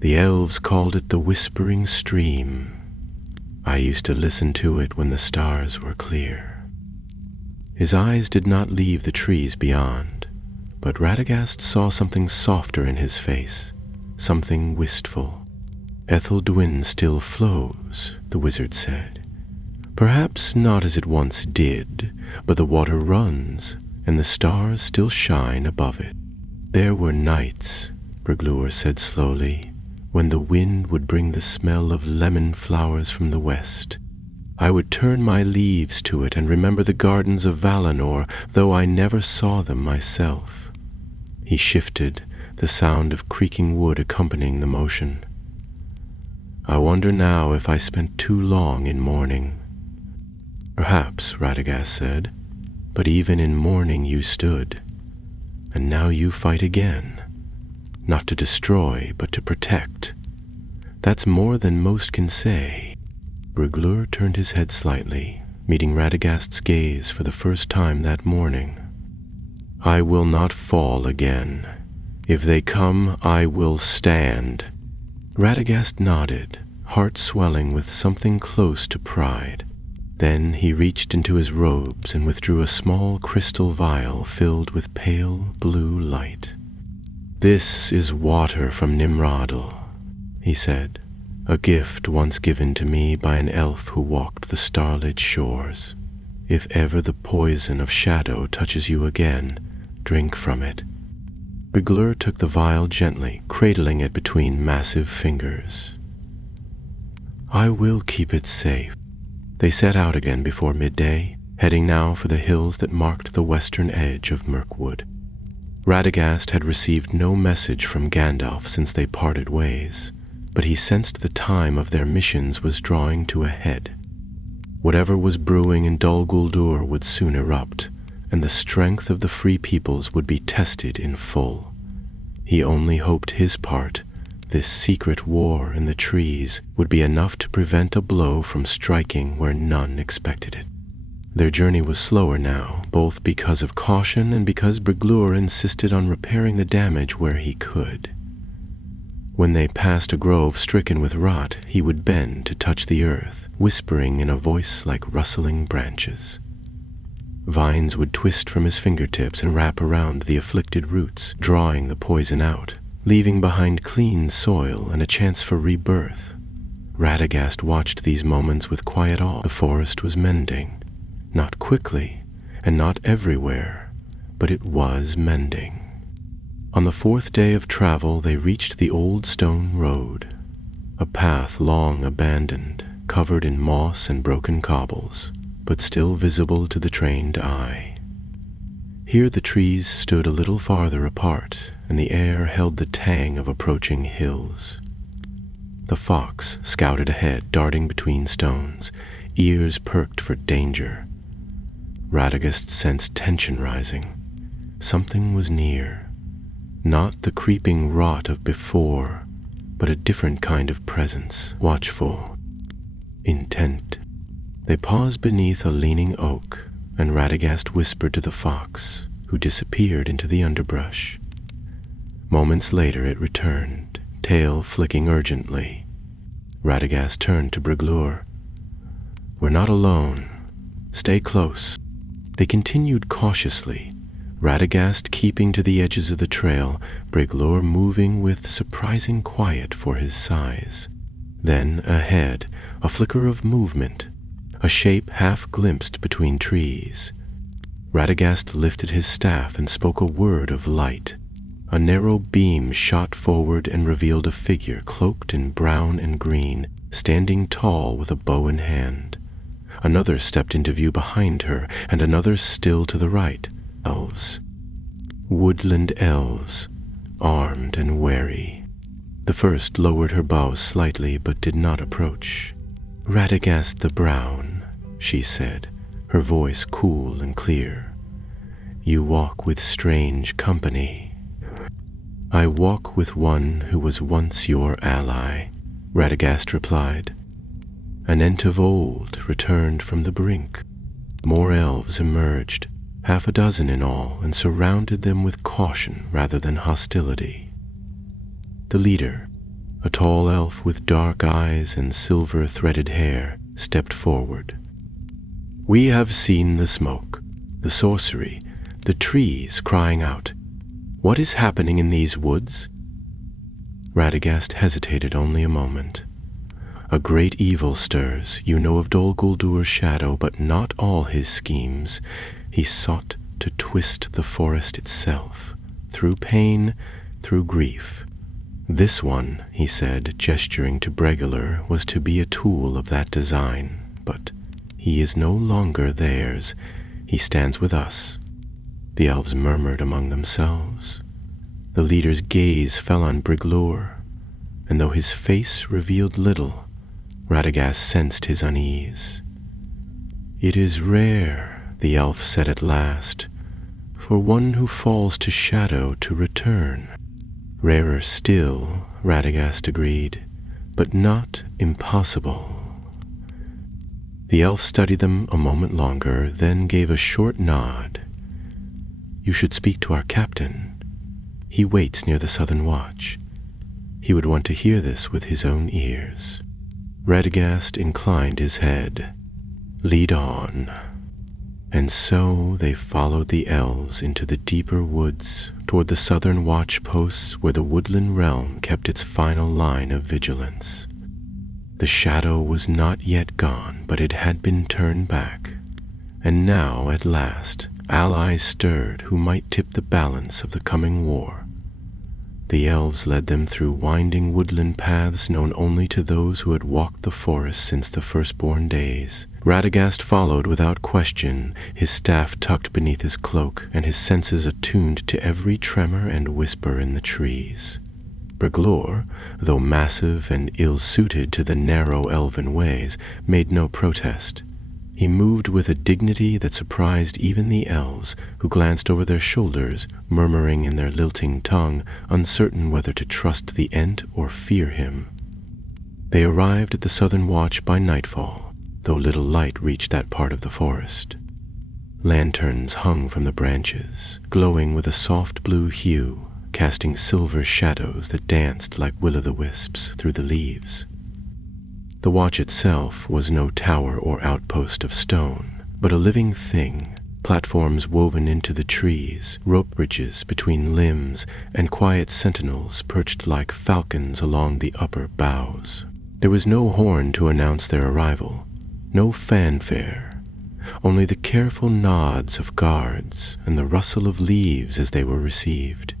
The elves called it the Whispering Stream. I used to listen to it when the stars were clear." His eyes did not leave the trees beyond, but Radagast saw something softer in his face, something wistful. "Etheldwyn still flows," the wizard said. "Perhaps not as it once did, but the water runs, and the stars still shine above it. There were nights," Briglur said slowly, "when the wind would bring the smell of lemon flowers from the west. I would turn my leaves to it and remember the gardens of Valinor, though I never saw them myself." He shifted, the sound of creaking wood accompanying the motion. "I wonder now if I spent too long in mourning." "Perhaps," Radagast said, "but even in mourning you stood, and now you fight again, not to destroy, but to protect. That's more than most can say." Briglur turned his head slightly, meeting Radagast's gaze for the first time that morning. "I will not fall again. If they come, I will stand." Radagast nodded, heart swelling with something close to pride. Then he reached into his robes and withdrew a small crystal vial filled with pale blue light. "This is water from Nimrodel," he said, "a gift once given to me by an elf who walked the starlit shores. If ever the poison of shadow touches you again, drink from it." Briglur took the vial gently, cradling it between massive fingers. "I will keep it safe." They set out again before midday, heading now for the hills that marked the western edge of Mirkwood. Radagast had received no message from Gandalf since they parted ways, but he sensed the time of their missions was drawing to a head. Whatever was brewing in Dol Guldur would soon erupt, and the strength of the Free Peoples would be tested in full. He only hoped his part, this secret war in the trees, would be enough to prevent a blow from striking where none expected it. Their journey was slower now, both because of caution and because Briglur insisted on repairing the damage where he could. When they passed a grove stricken with rot, he would bend to touch the earth, whispering in a voice like rustling branches. Vines would twist from his fingertips and wrap around the afflicted roots, drawing the poison out, leaving behind clean soil and a chance for rebirth. Radagast watched these moments with quiet awe. The forest was mending, not quickly and not everywhere, but it was mending. On the fourth day of travel, they reached the old stone road, a path long abandoned, covered in moss and broken cobbles, but still visible to the trained eye. Here the trees stood a little farther apart, and the air held the tang of approaching hills. The fox scouted ahead, darting between stones, ears perked for danger. Radagast sensed tension rising. Something was near. Not the creeping rot of before, but a different kind of presence, watchful, intent. They paused beneath a leaning oak, and Radagast whispered to the fox, who disappeared into the underbrush. Moments later it returned, tail flicking urgently. Radagast turned to Briglur. "We're not alone. Stay close." They continued cautiously, Radagast keeping to the edges of the trail, Briglor moving with surprising quiet for his size. Then ahead, a flicker of movement, a shape half glimpsed between trees. Radagast lifted his staff and spoke a word of light. A narrow beam shot forward and revealed a figure cloaked in brown and green, standing tall with a bow in hand. Another stepped into view behind her, and another still to the right. Elves. Woodland elves, armed and wary. The first lowered her bow slightly but did not approach. "Radagast the Brown," she said, her voice cool and clear. "You walk with strange company." "I walk with one who was once your ally," Radagast replied. "An ent of old returned from the brink." More elves emerged, 6 in all, and surrounded them with caution rather than hostility. The leader, a tall elf with dark eyes and silver-threaded hair, stepped forward. "We have seen the smoke, the sorcery, the trees crying out. What is happening in these woods?" Radagast hesitated only a moment. "A great evil stirs. You know of Dol Guldur's shadow, but not all his schemes. He sought to twist the forest itself, through pain, through grief. This one," he said, gesturing to Briglor, "was to be a tool of that design, but he is no longer theirs. He stands with us." The elves murmured among themselves. The leader's gaze fell on Briglor, and though his face revealed little, Radagast sensed his unease. "It is rare," the elf said at last, "for one who falls to shadow to return." "Rarer still," Radagast agreed, "but not impossible." The elf studied them a moment longer, then gave a short nod. "You should speak to our captain. He waits near the Southern Watch. He would want to hear this with his own ears." Radagast inclined his head. "Lead on." And so they followed the elves into the deeper woods, toward the southern watch posts where the woodland realm kept its final line of vigilance. The shadow was not yet gone, but it had been turned back, and now, at last, allies stirred who might tip the balance of the coming war. The elves led them through winding woodland paths known only to those who had walked the forest since the firstborn days. Radagast followed without question, his staff tucked beneath his cloak, and his senses attuned to every tremor and whisper in the trees. Briglor, though massive and ill-suited to the narrow elven ways, made no protest. He moved with a dignity that surprised even the elves, who glanced over their shoulders, murmuring in their lilting tongue, uncertain whether to trust the Ent or fear him. They arrived at the Southern Watch by nightfall, though little light reached that part of the forest. Lanterns hung from the branches, glowing with a soft blue hue, casting silver shadows that danced like will-o'-the-wisps through the leaves. The watch itself was no tower or outpost of stone, but a living thing, platforms woven into the trees, rope bridges between limbs, and quiet sentinels perched like falcons along the upper boughs. There was no horn to announce their arrival, no fanfare, only the careful nods of guards and the rustle of leaves as they were received.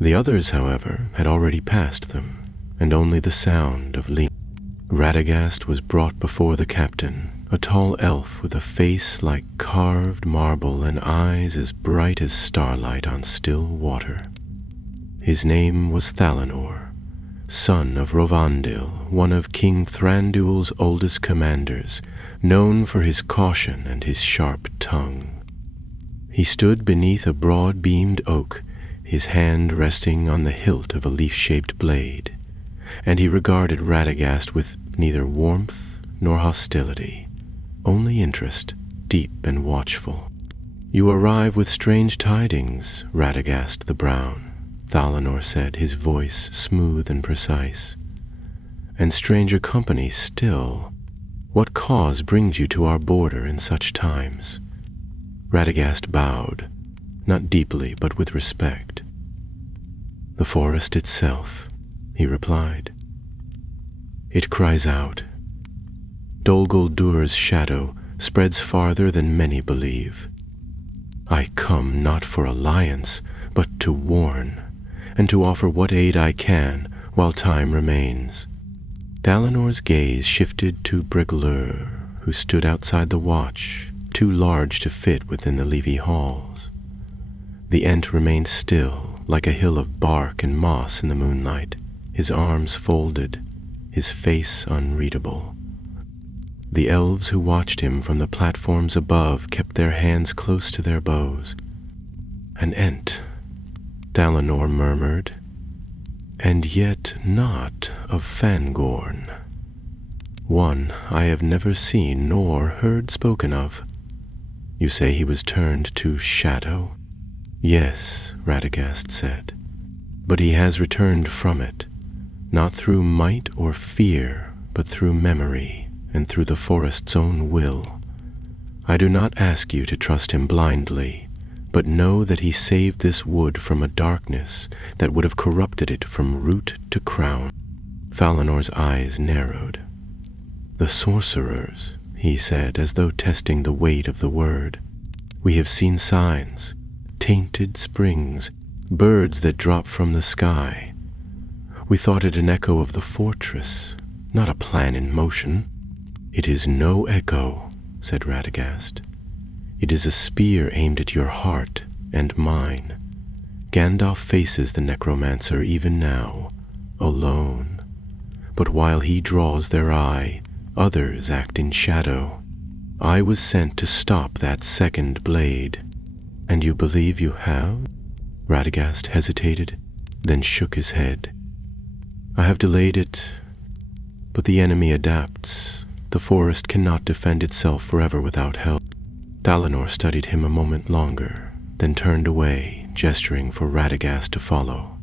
The others, however, had already passed them, and only the sound of leaves. Radagast was brought before the captain, a tall elf with a face like carved marble and eyes as bright as starlight on still water. His name was Thalanor, son of Rovandil, one of King Thranduil's oldest commanders, known for his caution and his sharp tongue. He stood beneath a broad-beamed oak, his hand resting on the hilt of a leaf-shaped blade, and he regarded Radagast with neither warmth nor hostility, only interest, deep and watchful. "You arrive with strange tidings, Radagast the Brown," Thalanor said, his voice smooth and precise. "And stranger company still. What cause brings you to our border in such times?" Radagast bowed. not deeply but with respect. "The forest itself," he replied. "It cries out. Dol Guldur's shadow spreads farther than many believe. I come not for alliance, but to warn, and to offer what aid I can while time remains." Dalinor's gaze shifted to Brigleur, who stood outside the watch, too large to fit within the leafy halls. The Ent remained still, like a hill of bark and moss in the moonlight, his arms folded, his face unreadable. The elves who watched him from the platforms above kept their hands close to their bows. "An Ent," Dalinor murmured, "and yet not of Fangorn. One I have never seen nor heard spoken of. You say he was turned to shadow?" "Yes," Radagast said, "but he has returned from it, not through might or fear, but through memory and through the forest's own will. I do not ask you to trust him blindly, but know that he saved this wood from a darkness that would have corrupted it from root to crown." Falinor's eyes narrowed. "The sorcerers," he said, as though testing the weight of the word. "We have seen signs, tainted springs, birds that drop from the sky. We thought it an echo of the fortress, not a plan in motion." "It is no echo," said Radagast. "It is a spear aimed at your heart and mine. Gandalf faces the necromancer even now, alone. But while he draws their eye, others act in shadow. I was sent to stop that second blade." "And you believe you have?" Radagast hesitated, then shook his head. "I have delayed it, but the enemy adapts. The forest cannot defend itself forever without help." Dalinor studied him a moment longer, then turned away, gesturing for Radagast to follow.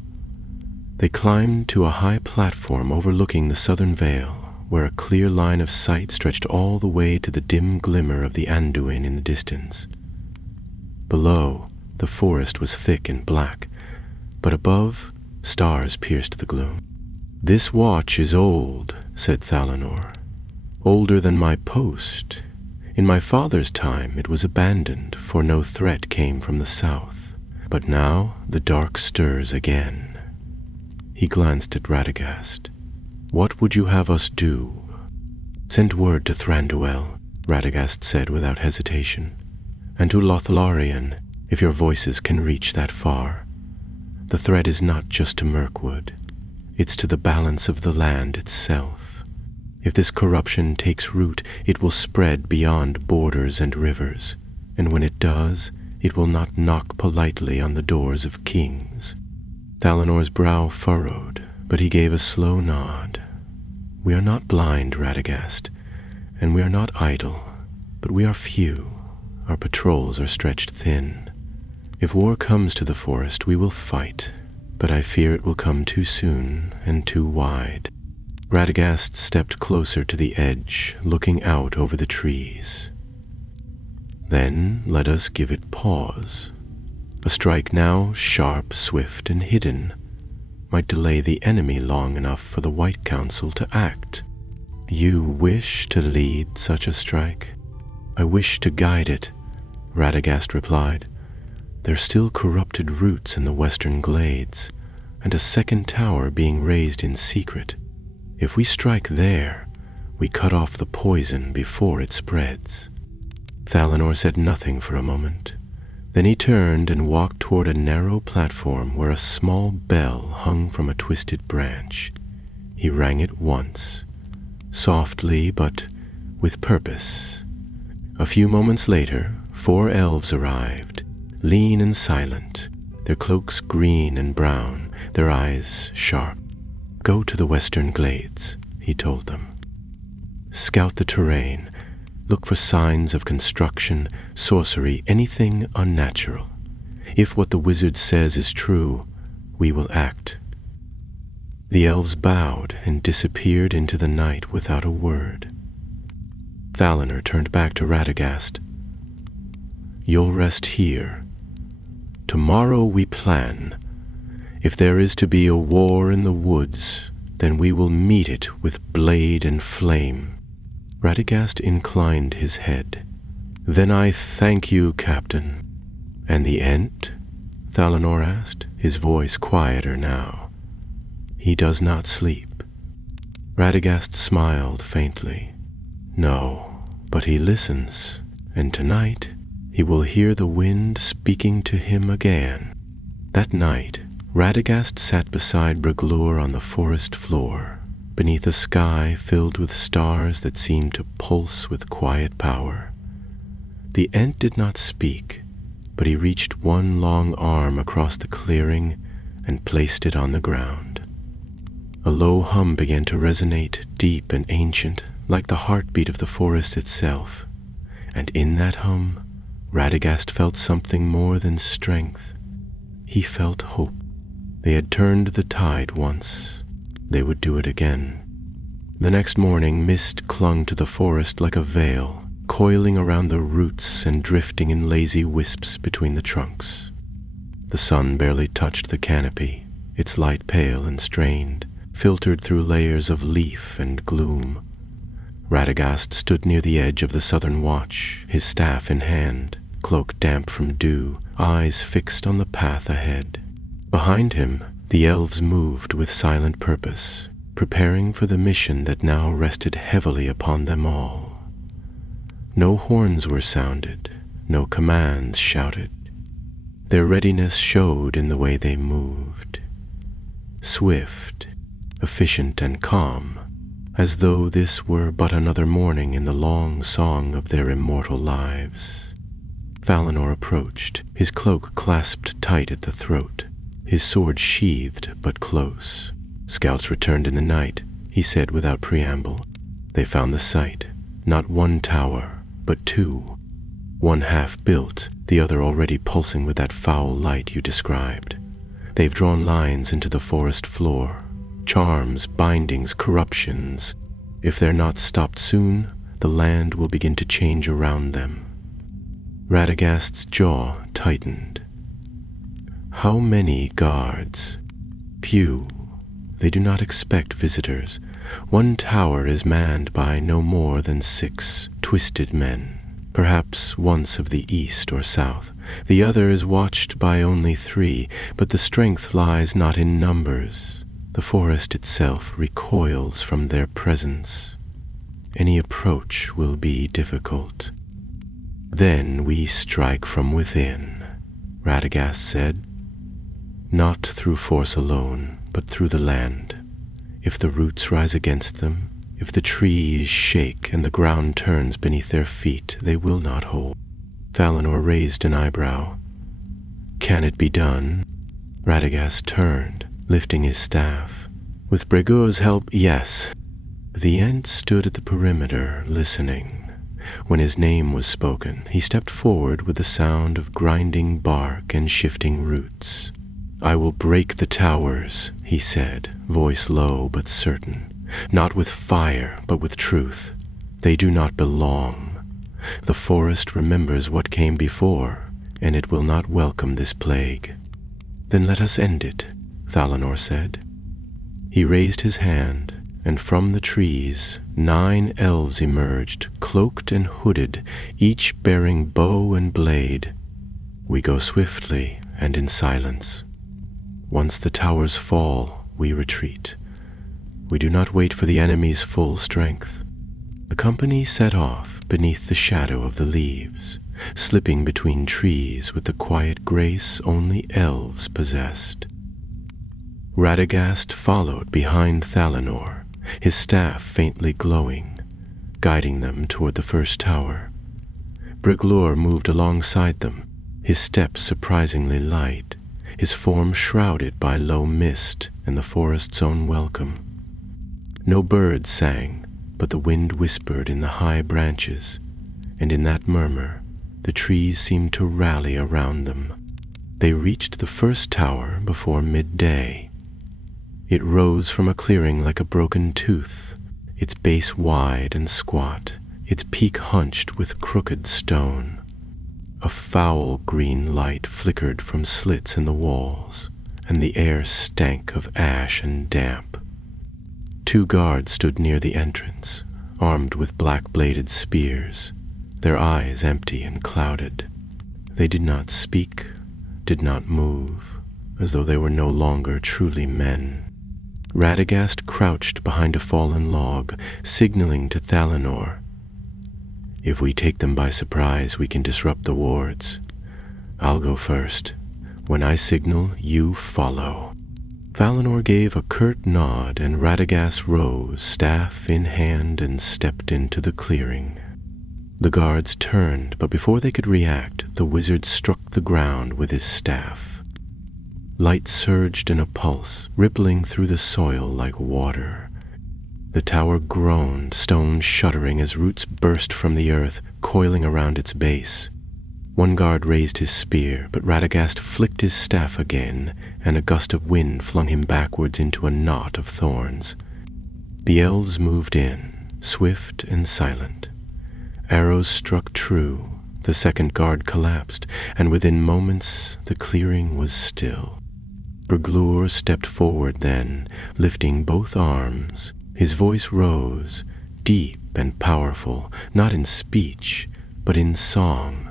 They climbed to a high platform overlooking the southern vale, where a clear line of sight stretched all the way to the dim glimmer of the Anduin in the distance. Below, the forest was thick and black, but above, stars pierced the gloom. "This watch is old," said Thalinor. "Older than my post. In my father's time it was abandoned, for no threat came from the south. But now the dark stirs again." He glanced at Radagast. "What would you have us do?" "Send word to Thranduil," Radagast said without hesitation, "and to Lothlorien, if your voices can reach that far. The threat is not just to Mirkwood. It's to the balance of the land itself. If this corruption takes root, it will spread beyond borders and rivers, and when it does, it will not knock politely on the doors of kings." Thalinor's brow furrowed, but he gave a slow nod. "We are not blind, Radagast, and we are not idle, but we are few. Our patrols are stretched thin. If war comes to the forest, we will fight, but I fear it will come too soon and too wide." Radagast stepped closer to the edge, looking out over the trees. "Then let us give it pause. A strike now, sharp, swift, and hidden, might delay the enemy long enough for the White Council to act. You wish to lead such a strike?" "I wish to guide it," Radagast replied. "There are still corrupted roots in the western glades, and a second tower being raised in secret. If we strike there, we cut off the poison before it spreads." Thalinor said nothing for a moment. Then he turned and walked toward a narrow platform where a small bell hung from a twisted branch. He rang it once, softly but with purpose. A few moments later, 4 elves arrived, lean and silent, their cloaks green and brown, their eyes sharp. "Go to the western glades," he told them. "Scout the terrain. Look for signs of construction, sorcery, anything unnatural. If what the wizard says is true, we will act." The elves bowed and disappeared into the night without a word. Thalinor turned back to Radagast. "You'll rest here. Tomorrow we plan. If there is to be a war in the woods, then we will meet it with blade and flame." Radagast inclined his head. "Then I thank you, Captain." "And the Ent?" Thalanor asked, his voice quieter now. "He does not sleep." Radagast smiled faintly. "No, but he listens, and tonight he will hear the wind speaking to him again." That night, Radagast sat beside Briglur on the forest floor, beneath a sky filled with stars that seemed to pulse with quiet power. The Ent did not speak, but he reached one long arm across the clearing and placed it on the ground. A low hum began to resonate, deep and ancient, like the heartbeat of the forest itself, and in that hum, Radagast felt something more than strength. He felt hope. They had turned the tide once. They would do it again. The next morning, mist clung to the forest like a veil, coiling around the roots and drifting in lazy wisps between the trunks. The sun barely touched the canopy, its light pale and strained, filtered through layers of leaf and gloom. Radagast stood near the edge of the southern watch, his staff in hand, cloak damp from dew, eyes fixed on the path ahead. Behind him, the elves moved with silent purpose, preparing for the mission that now rested heavily upon them all. No horns were sounded, no commands shouted. Their readiness showed in the way they moved. Swift, efficient and calm, as though this were but another morning in the long song of their immortal lives. Thalanor approached, his cloak clasped tight at the throat, his sword sheathed but close. "Scouts returned in the night," he said without preamble. "They found the site, not one tower, but two. One half built, the other already pulsing with that foul light you described. They've drawn lines into the forest floor, charms, bindings, corruptions. If they're not stopped soon, the land will begin to change around them." Radagast's jaw tightened. "How many guards?" "Few. They do not expect visitors. One tower is manned by no more than 6 twisted men, perhaps once of the east or south. The other is watched by only 3, but the strength lies not in numbers. The forest itself recoils from their presence. Any approach will be difficult." "Then we strike from within," Radagast said. "Not through force alone, but through the land. If the roots rise against them, if the trees shake and the ground turns beneath their feet, they will not hold." Thalanor raised an eyebrow. "Can it be done?" Radagast turned, lifting his staff. "With Brigur's help, yes." The Ent stood at the perimeter, listening. When his name was spoken, he stepped forward with the sound of grinding bark and shifting roots. "I will break the towers," he said, voice low but certain. "Not with fire, but with truth. They do not belong. The forest remembers what came before, and it will not welcome this plague." "Then let us end it," Thalanor said. He raised his hand, and from the trees 9 elves emerged, cloaked and hooded, each bearing bow and blade. "We go swiftly and in silence. Once the towers fall, we retreat. We do not wait for the enemy's full strength." The company set off beneath the shadow of the leaves, slipping between trees with the quiet grace only elves possessed. Radagast followed behind Thalanor, his staff faintly glowing, guiding them toward the first tower. Briglur moved alongside them, his step surprisingly light, his form shrouded by low mist and the forest's own welcome. No birds sang, but the wind whispered in the high branches, and in that murmur, the trees seemed to rally around them. They reached the first tower before midday. It rose from a clearing like a broken tooth, its base wide and squat, its peak hunched with crooked stone. A foul green light flickered from slits in the walls, and the air stank of ash and damp. 2 guards stood near the entrance, armed with black-bladed spears, their eyes empty and clouded. They did not speak, did not move, as though they were no longer truly men. Radagast crouched behind a fallen log, signaling to Thalinor. "If we take them by surprise, we can disrupt the wards. I'll go first. When I signal, you follow." Thalinor gave a curt nod, and Radagast rose, staff in hand, and stepped into the clearing. The guards turned, but before they could react, the wizard struck the ground with his staff. Light surged in a pulse, rippling through the soil like water. The tower groaned, stone shuddering as roots burst from the earth, coiling around its base. One guard raised his spear, but Radagast flicked his staff again, and a gust of wind flung him backwards into a knot of thorns. The elves moved in, swift and silent. Arrows struck true, the second guard collapsed, and within moments the clearing was still. Berglur stepped forward then, lifting both arms. His voice rose, deep and powerful, not in speech, but in song,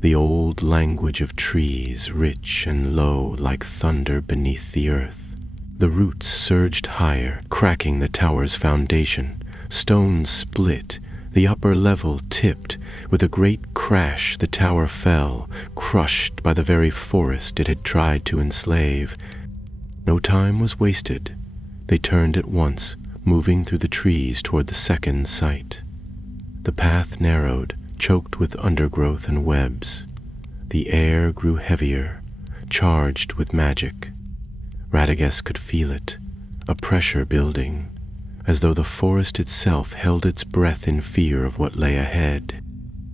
the old language of trees, rich and low like thunder beneath the earth. The roots surged higher, cracking the tower's foundation. Stones split, the upper level tipped. With a great crash, the tower fell, crushed by the very forest it had tried to enslave. No time was wasted. They turned at once, moving through the trees toward the second site. The path narrowed, choked with undergrowth and webs. The air grew heavier, charged with magic. Radagast could feel it, a pressure building, as though the forest itself held its breath in fear of what lay ahead.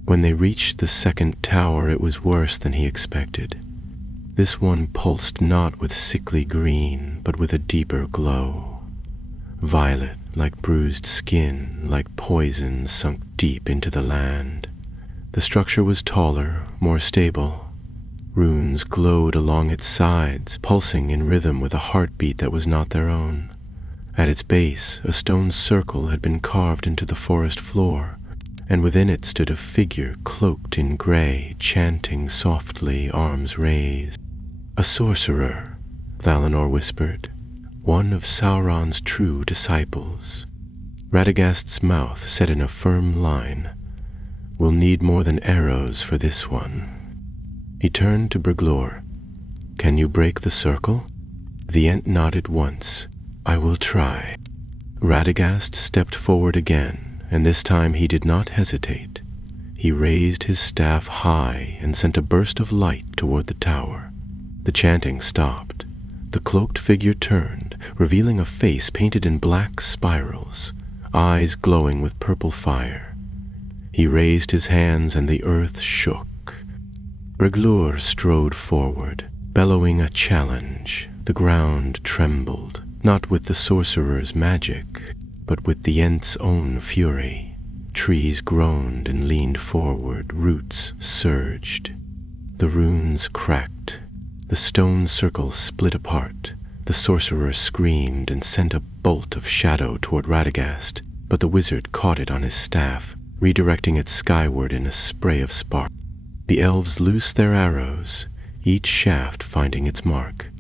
When they reached the second tower, it was worse than he expected. This one pulsed not with sickly green, but with a deeper glow. Violet, like bruised skin, like poison sunk deep into the land. The structure was taller, more stable. Runes glowed along its sides, pulsing in rhythm with a heartbeat that was not their own. At its base, a stone circle had been carved into the forest floor, and within it stood a figure cloaked in gray, chanting softly, arms raised. "A sorcerer," Thalinor whispered, "one of Sauron's true disciples." Radagast's mouth set in a firm line. "We'll need more than arrows for this one." He turned to Berglur. "Can you break the circle?" The Ent nodded once. "I will try." Radagast stepped forward again, and this time he did not hesitate. He raised his staff high and sent a burst of light toward the tower. The chanting stopped. The cloaked figure turned, revealing a face painted in black spirals, eyes glowing with purple fire. He raised his hands and the earth shook. Berglur strode forward, bellowing a challenge. The ground trembled, not with the sorcerer's magic, but with the Ent's own fury. Trees groaned and leaned forward, roots surged. The runes cracked. The stone circle split apart. The sorcerer screamed and sent a bolt of shadow toward Radagast, but the wizard caught it on his staff, redirecting it skyward in a spray of spark. The elves loosed their arrows, each shaft finding its mark.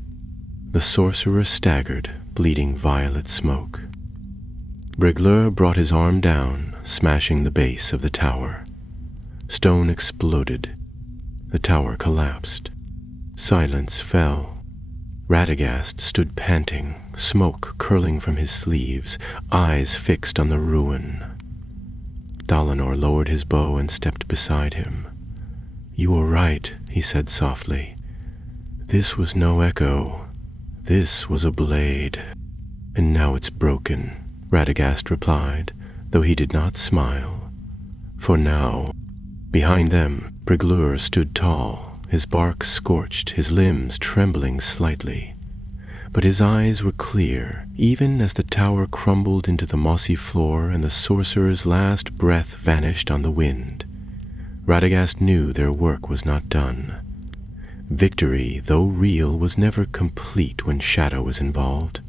The sorcerer staggered, bleeding violet smoke. Berglur brought his arm down, smashing the base of the tower. Stone exploded. The tower collapsed. Silence fell. Radagast stood panting, smoke curling from his sleeves, eyes fixed on the ruin. Thalinor lowered his bow and stepped beside him. "You were right," he said softly. "This was no echo. This was a blade. And now it's broken," Radagast replied, though he did not smile. For now, behind them, Berglur stood tall, his bark scorched, his limbs trembling slightly. But his eyes were clear, even as the tower crumbled into the mossy floor and the sorcerer's last breath vanished on the wind. Radagast knew their work was not done. Victory, though real, was never complete when shadow was involved.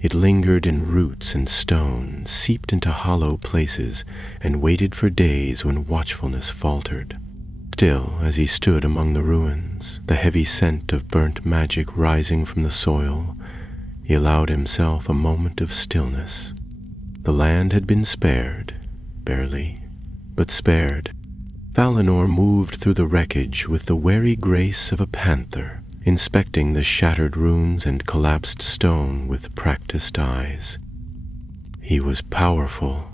It lingered in roots and stone, seeped into hollow places, and waited for days when watchfulness faltered. Still, as he stood among the ruins, the heavy scent of burnt magic rising from the soil, he allowed himself a moment of stillness. The land had been spared, barely, but spared. Valinor moved through the wreckage with the wary grace of a panther, inspecting the shattered runes and collapsed stone with practiced eyes. He was powerful,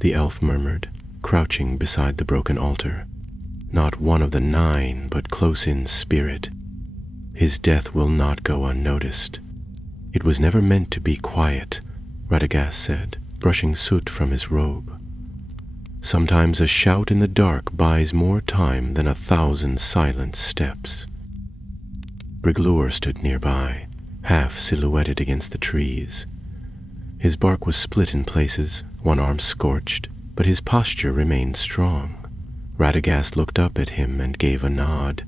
the elf murmured, crouching beside the broken altar. Not one of the 9, but close in spirit. His death will not go unnoticed. It was never meant to be quiet, Radagast said, brushing soot from his robe. Sometimes a shout in the dark buys more time than 1,000 silent steps. Briglur stood nearby, half silhouetted against the trees. His bark was split in places, one arm scorched, but his posture remained strong. Radagast looked up at him and gave a nod.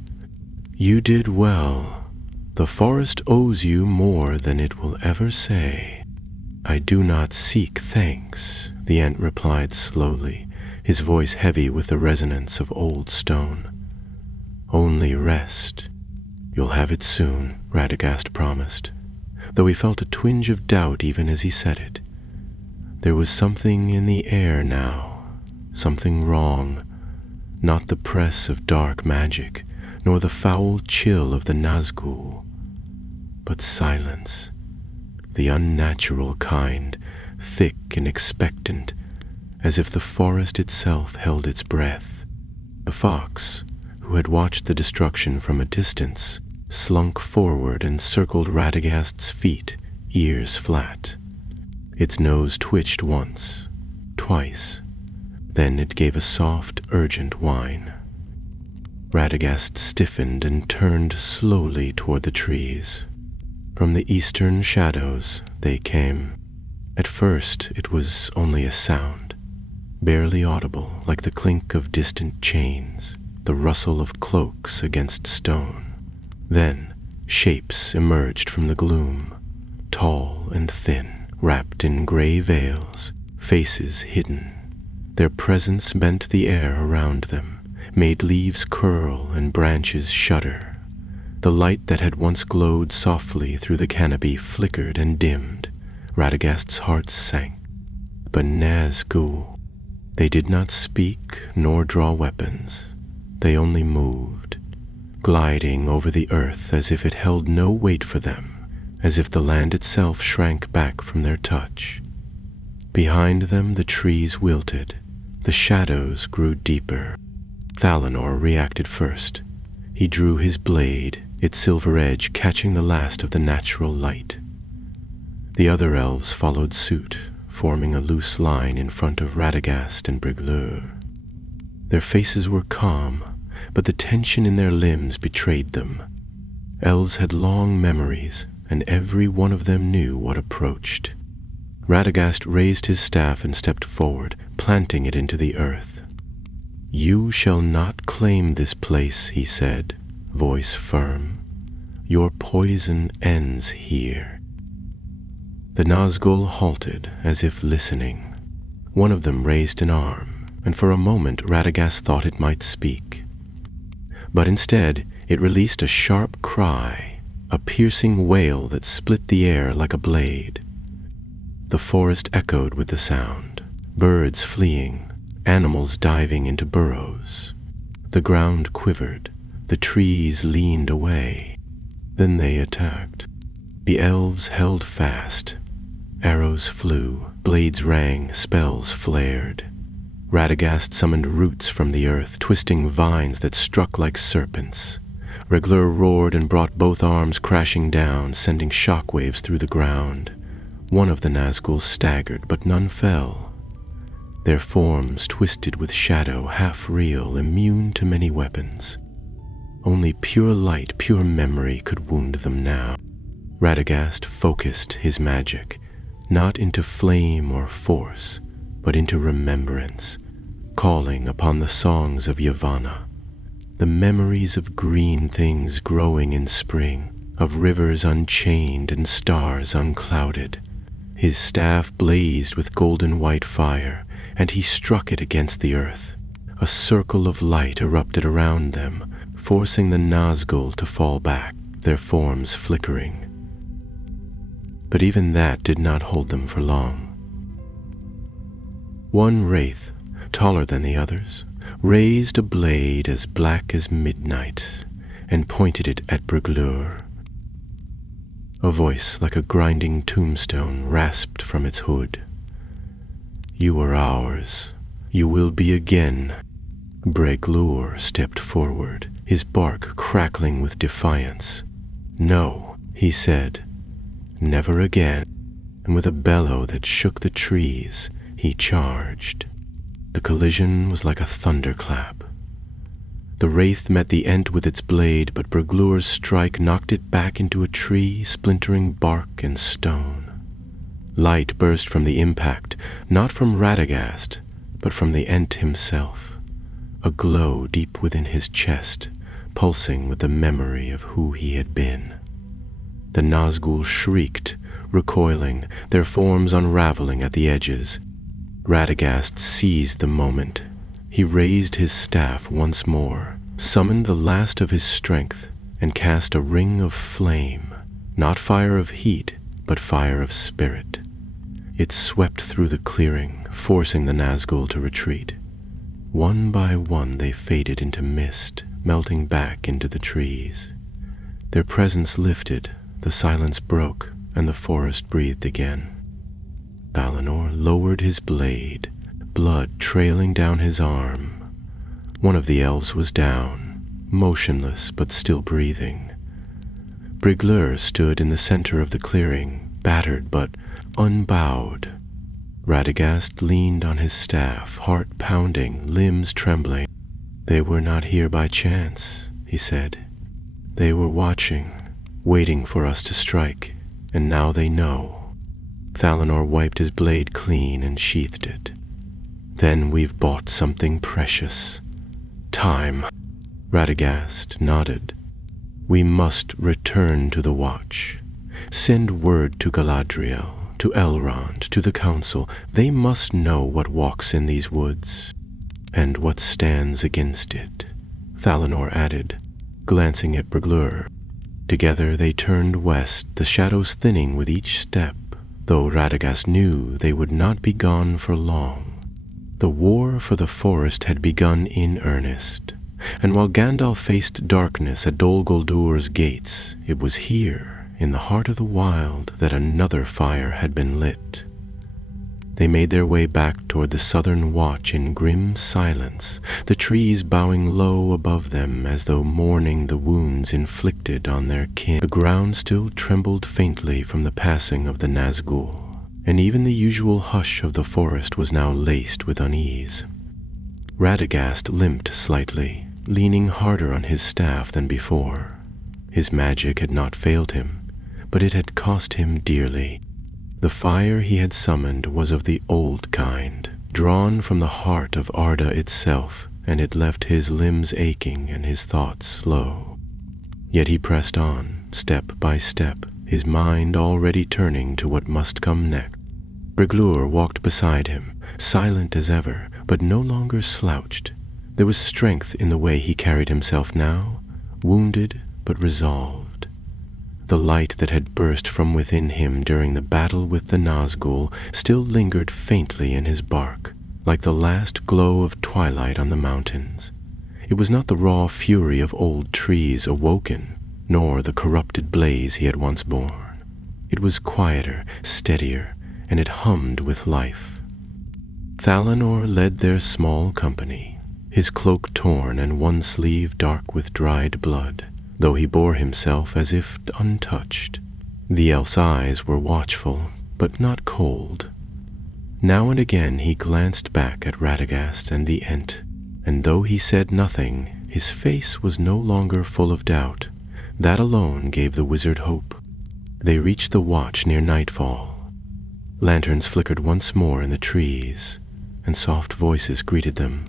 "You did well. The forest owes you more than it will ever say." "I do not seek thanks," the Ent replied slowly, his voice heavy with the resonance of old stone. "Only rest. You'll have it soon," Radagast promised, though he felt a twinge of doubt even as he said it. There was something in the air now, something wrong, not the press of dark magic, nor the foul chill of the Nazgul, but silence, the unnatural kind, thick and expectant, as if the forest itself held its breath. The fox, who had watched the destruction from a distance, slunk forward and circled Radagast's feet, ears flat. Its nose twitched once, twice. Then it gave a soft, urgent whine. Radagast stiffened and turned slowly toward the trees. From the eastern shadows they came. At first it was only a sound, barely audible, like the clink of distant chains, the rustle of cloaks against stone. Then shapes emerged from the gloom, tall and thin, wrapped in gray veils, faces hidden. Their presence bent the air around them, made leaves curl and branches shudder. The light that had once glowed softly through the canopy flickered and dimmed. Radagast's heart sank. But Nazgul, they did not speak nor draw weapons. They only moved, gliding over the earth as if it held no weight for them, as if the land itself shrank back from their touch. Behind them the trees wilted, the shadows grew deeper. Valinor reacted first. He drew his blade, its silver edge catching the last of the natural light. The other elves followed suit, forming a loose line in front of Radagast and Briglur. Their faces were calm, but the tension in their limbs betrayed them. Elves had long memories, and every one of them knew what approached. Radagast raised his staff and stepped forward, planting it into the earth. "You shall not claim this place," he said, voice firm. "Your poison ends here." The Nazgul halted, as if listening. One of them raised an arm, and for a moment Radagast thought it might speak. But instead, it released a sharp cry, a piercing wail that split the air like a blade. The forest echoed with the sound, birds fleeing, animals diving into burrows. The ground quivered, the trees leaned away. Then they attacked. The elves held fast. Arrows flew, blades rang, spells flared. Radagast summoned roots from the earth, twisting vines that struck like serpents. Briglur roared and brought both arms crashing down, sending shockwaves through the ground. One of the Nazgul staggered, but none fell. Their forms twisted with shadow, half real, immune to many weapons. Only pure light, pure memory could wound them now. Radagast focused his magic, not into flame or force, but into remembrance, calling upon the songs of Yavanna, the memories of green things growing in spring, of rivers unchained and stars unclouded. His staff blazed with golden white fire, and he struck it against the earth. A circle of light erupted around them, forcing the Nazgul to fall back, their forms flickering. But even that did not hold them for long. One wraith, taller than the others, raised a blade as black as midnight and pointed it at Brigleur. A voice like a grinding tombstone rasped from its hood. "You are ours. You will be again." Brigleur stepped forward, his bark crackling with defiance. "No," he said, "never again." And with a bellow that shook the trees, he charged. The collision was like a thunderclap. The wraith met the Ent with its blade, but Brigleur's strike knocked it back into a tree, splintering bark and stone. Light burst from the impact, not from Radagast, but from the Ent himself, a glow deep within his chest, pulsing with the memory of who he had been. The Nazgul shrieked, recoiling, their forms unraveling at the edges. Radagast seized the moment. He raised his staff once more, summoned the last of his strength, and cast a ring of flame, not fire of heat, but fire of spirit. It swept through the clearing, forcing the Nazgul to retreat. One by one they faded into mist, melting back into the trees. Their presence lifted, the silence broke, and the forest breathed again. Valinor lowered his blade, blood trailing down his arm. One of the elves was down, motionless but still breathing. Brigleur stood in the center of the clearing, battered but unbowed. Radagast leaned on his staff, heart pounding, limbs trembling. "They were not here by chance," he said. "They were watching, waiting for us to strike, and now they know." Valinor wiped his blade clean and sheathed it. "Then we've bought something precious. Time." Radagast nodded. "We must return to the Watch. Send word to Galadriel, to Elrond, to the Council. They must know what walks in these woods, and what stands against it," Valinor added, glancing at Brigleur. Together they turned west, the shadows thinning with each step, though Radagast knew they would not be gone for long. The war for the forest had begun in earnest, and while Gandalf faced darkness at Dol Guldur's gates, it was here, in the heart of the wild, that another fire had been lit. They made their way back toward the southern watch in grim silence, the trees bowing low above them as though mourning the wounds inflicted on their kin. The ground still trembled faintly from the passing of the Nazgul, and even the usual hush of the forest was now laced with unease. Radagast limped slightly, leaning harder on his staff than before. His magic had not failed him, but it had cost him dearly. The fire he had summoned was of the old kind, drawn from the heart of Arda itself, and it left his limbs aching and his thoughts slow. Yet he pressed on, step by step, his mind already turning to what must come next. Brigleur walked beside him, silent as ever, but no longer slouched. There was strength in the way he carried himself now, wounded but resolved. The light that had burst from within him during the battle with the Nazgul still lingered faintly in his bark, like the last glow of twilight on the mountains. It was not the raw fury of old trees awoken, nor the corrupted blaze he had once borne. It was quieter, steadier, and it hummed with life. Valinor led their small company, his cloak torn and one sleeve dark with dried blood, though he bore himself as if untouched. The elf's eyes were watchful, but not cold. Now and again he glanced back at Radagast and the Ent, and though he said nothing, his face was no longer full of doubt. That alone gave the wizard hope. They reached the watch near nightfall. Lanterns flickered once more in the trees, and soft voices greeted them.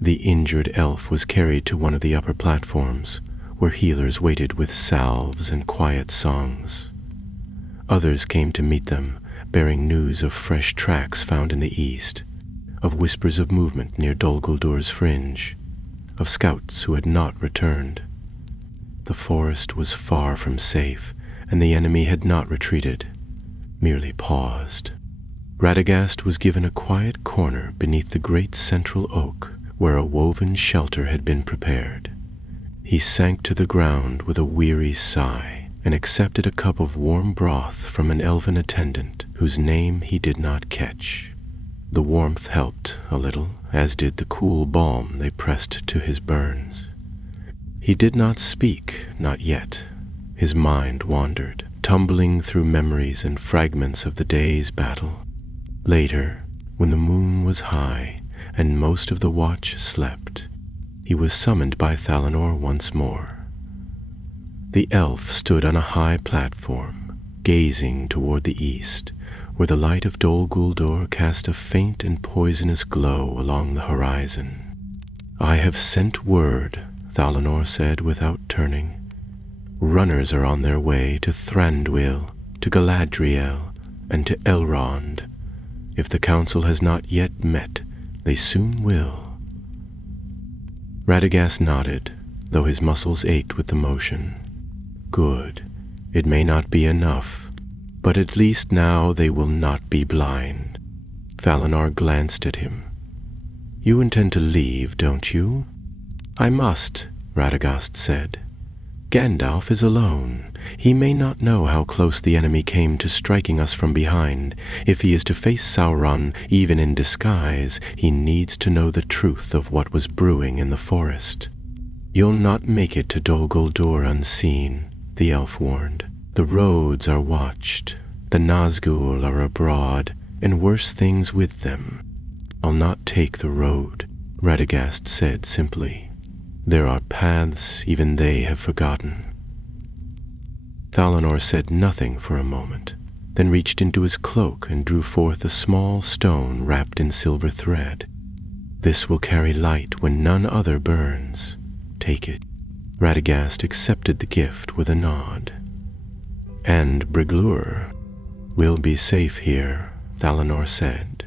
The injured elf was carried to one of the upper platforms, where healers waited with salves and quiet songs. Others came to meet them, bearing news of fresh tracks found in the east, of whispers of movement near Dol Guldur's fringe, of scouts who had not returned. The forest was far from safe, and the enemy had not retreated, merely paused. Radagast was given a quiet corner beneath the great central oak, where a woven shelter had been prepared. He sank to the ground with a weary sigh, and accepted a cup of warm broth from an elven attendant whose name he did not catch. The warmth helped a little, as did the cool balm they pressed to his burns. He did not speak, not yet. His mind wandered, tumbling through memories and fragments of the day's battle. Later, when the moon was high and most of the watch slept, he was summoned by Thalanor once more. The elf stood on a high platform, gazing toward the east, where the light of Dol Guldur cast a faint and poisonous glow along the horizon. "I have sent word," Thalanor said without turning. "Runners are on their way to Thranduil, to Galadriel, and to Elrond. If the council has not yet met, they soon will." Radagast nodded, though his muscles ached with the motion. "Good. It may not be enough, but at least now they will not be blind." Thalanor glanced at him. "You intend to leave, don't you?" "I must," Radagast said. "Gandalf is alone. He may not know how close the enemy came to striking us from behind. If he is to face Sauron, even in disguise, he needs to know the truth of what was brewing in the forest." "You'll not make it to Dol Guldur unseen," the elf warned. "The roads are watched. The Nazgul are abroad, and worse things with them." "I'll not take the road," Radagast said simply. "There are paths even they have forgotten." Thalanor said nothing for a moment, then reached into his cloak and drew forth a small stone wrapped in silver thread. "This will carry light when none other burns. Take it." Radagast accepted the gift with a nod. "And Briglur will be safe here," Thalanor said.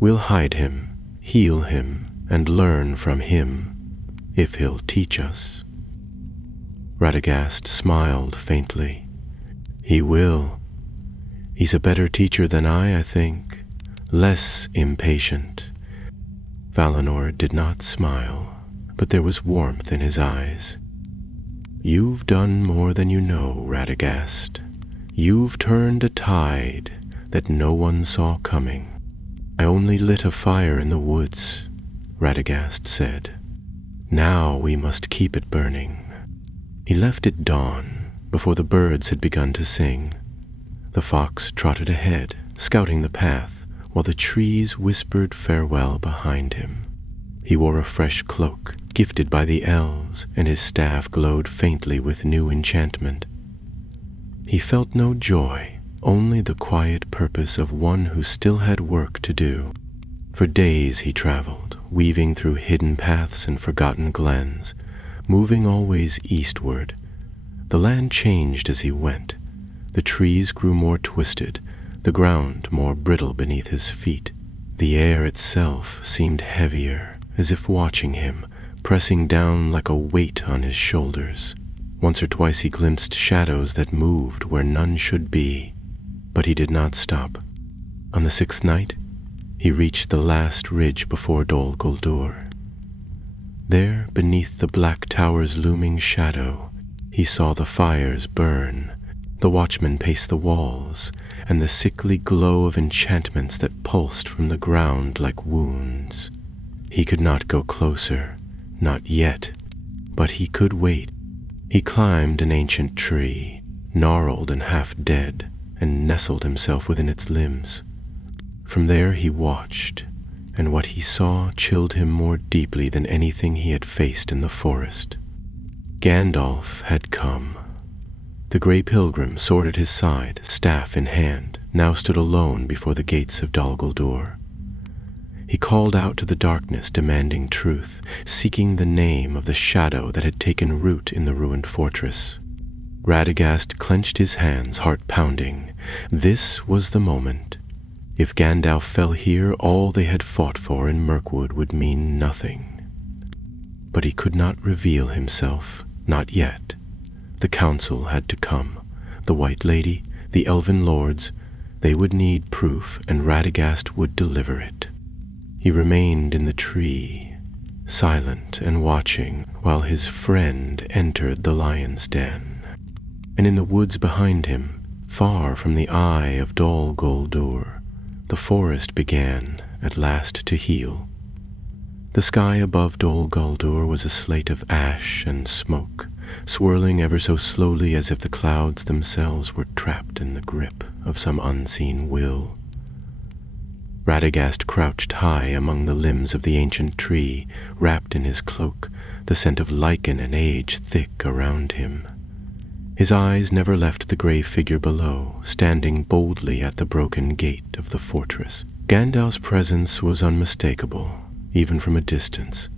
"We'll hide him, heal him, and learn from him, if he'll teach us." Radagast smiled faintly. "He will. He's a better teacher than I think. Less impatient." Thalanor did not smile, but there was warmth in his eyes. "You've done more than you know, Radagast. You've turned a tide that no one saw coming." "I only lit a fire in the woods," Radagast said. "Now we must keep it burning." He left at dawn, before the birds had begun to sing. The fox trotted ahead, scouting the path, while the trees whispered farewell behind him. He wore a fresh cloak, gifted by the elves, and his staff glowed faintly with new enchantment. He felt no joy, only the quiet purpose of one who still had work to do. For days he traveled, weaving through hidden paths and forgotten glens, moving always eastward. The land changed as he went. The trees grew more twisted, the ground more brittle beneath his feet. The air itself seemed heavier, as if watching him, pressing down like a weight on his shoulders. Once or twice he glimpsed shadows that moved where none should be, but he did not stop. On the 6th night, he reached the last ridge before Dol Guldur. There, beneath the black tower's looming shadow, he saw the fires burn, the watchmen pace the walls, and the sickly glow of enchantments that pulsed from the ground like wounds. He could not go closer, not yet, but he could wait. He climbed an ancient tree, gnarled and half dead, and nestled himself within its limbs. From there he watched, and what he saw chilled him more deeply than anything he had faced in the forest. Gandalf had come. The grey pilgrim, sword at his side, staff in hand, now stood alone before the gates of Dol Guldur. He called out to the darkness, demanding truth, seeking the name of the shadow that had taken root in the ruined fortress. Radagast clenched his hands, heart pounding. This was the moment. If Gandalf fell here, all they had fought for in Mirkwood would mean nothing. But he could not reveal himself, not yet. The council had to come. The White Lady, the Elven Lords, they would need proof, and Radagast would deliver it. He remained in the tree, silent and watching, while his friend entered the lion's den. And in the woods behind him, far from the eye of Dol Guldur, the forest began at last to heal. The sky above Dol Guldur was a slate of ash and smoke, swirling ever so slowly as if the clouds themselves were trapped in the grip of some unseen will. Radagast crouched high among the limbs of the ancient tree, wrapped in his cloak, the scent of lichen and age thick around him. His eyes never left the gray figure below, standing boldly at the broken gate of the fortress. Gandalf's presence was unmistakable, even from a distance,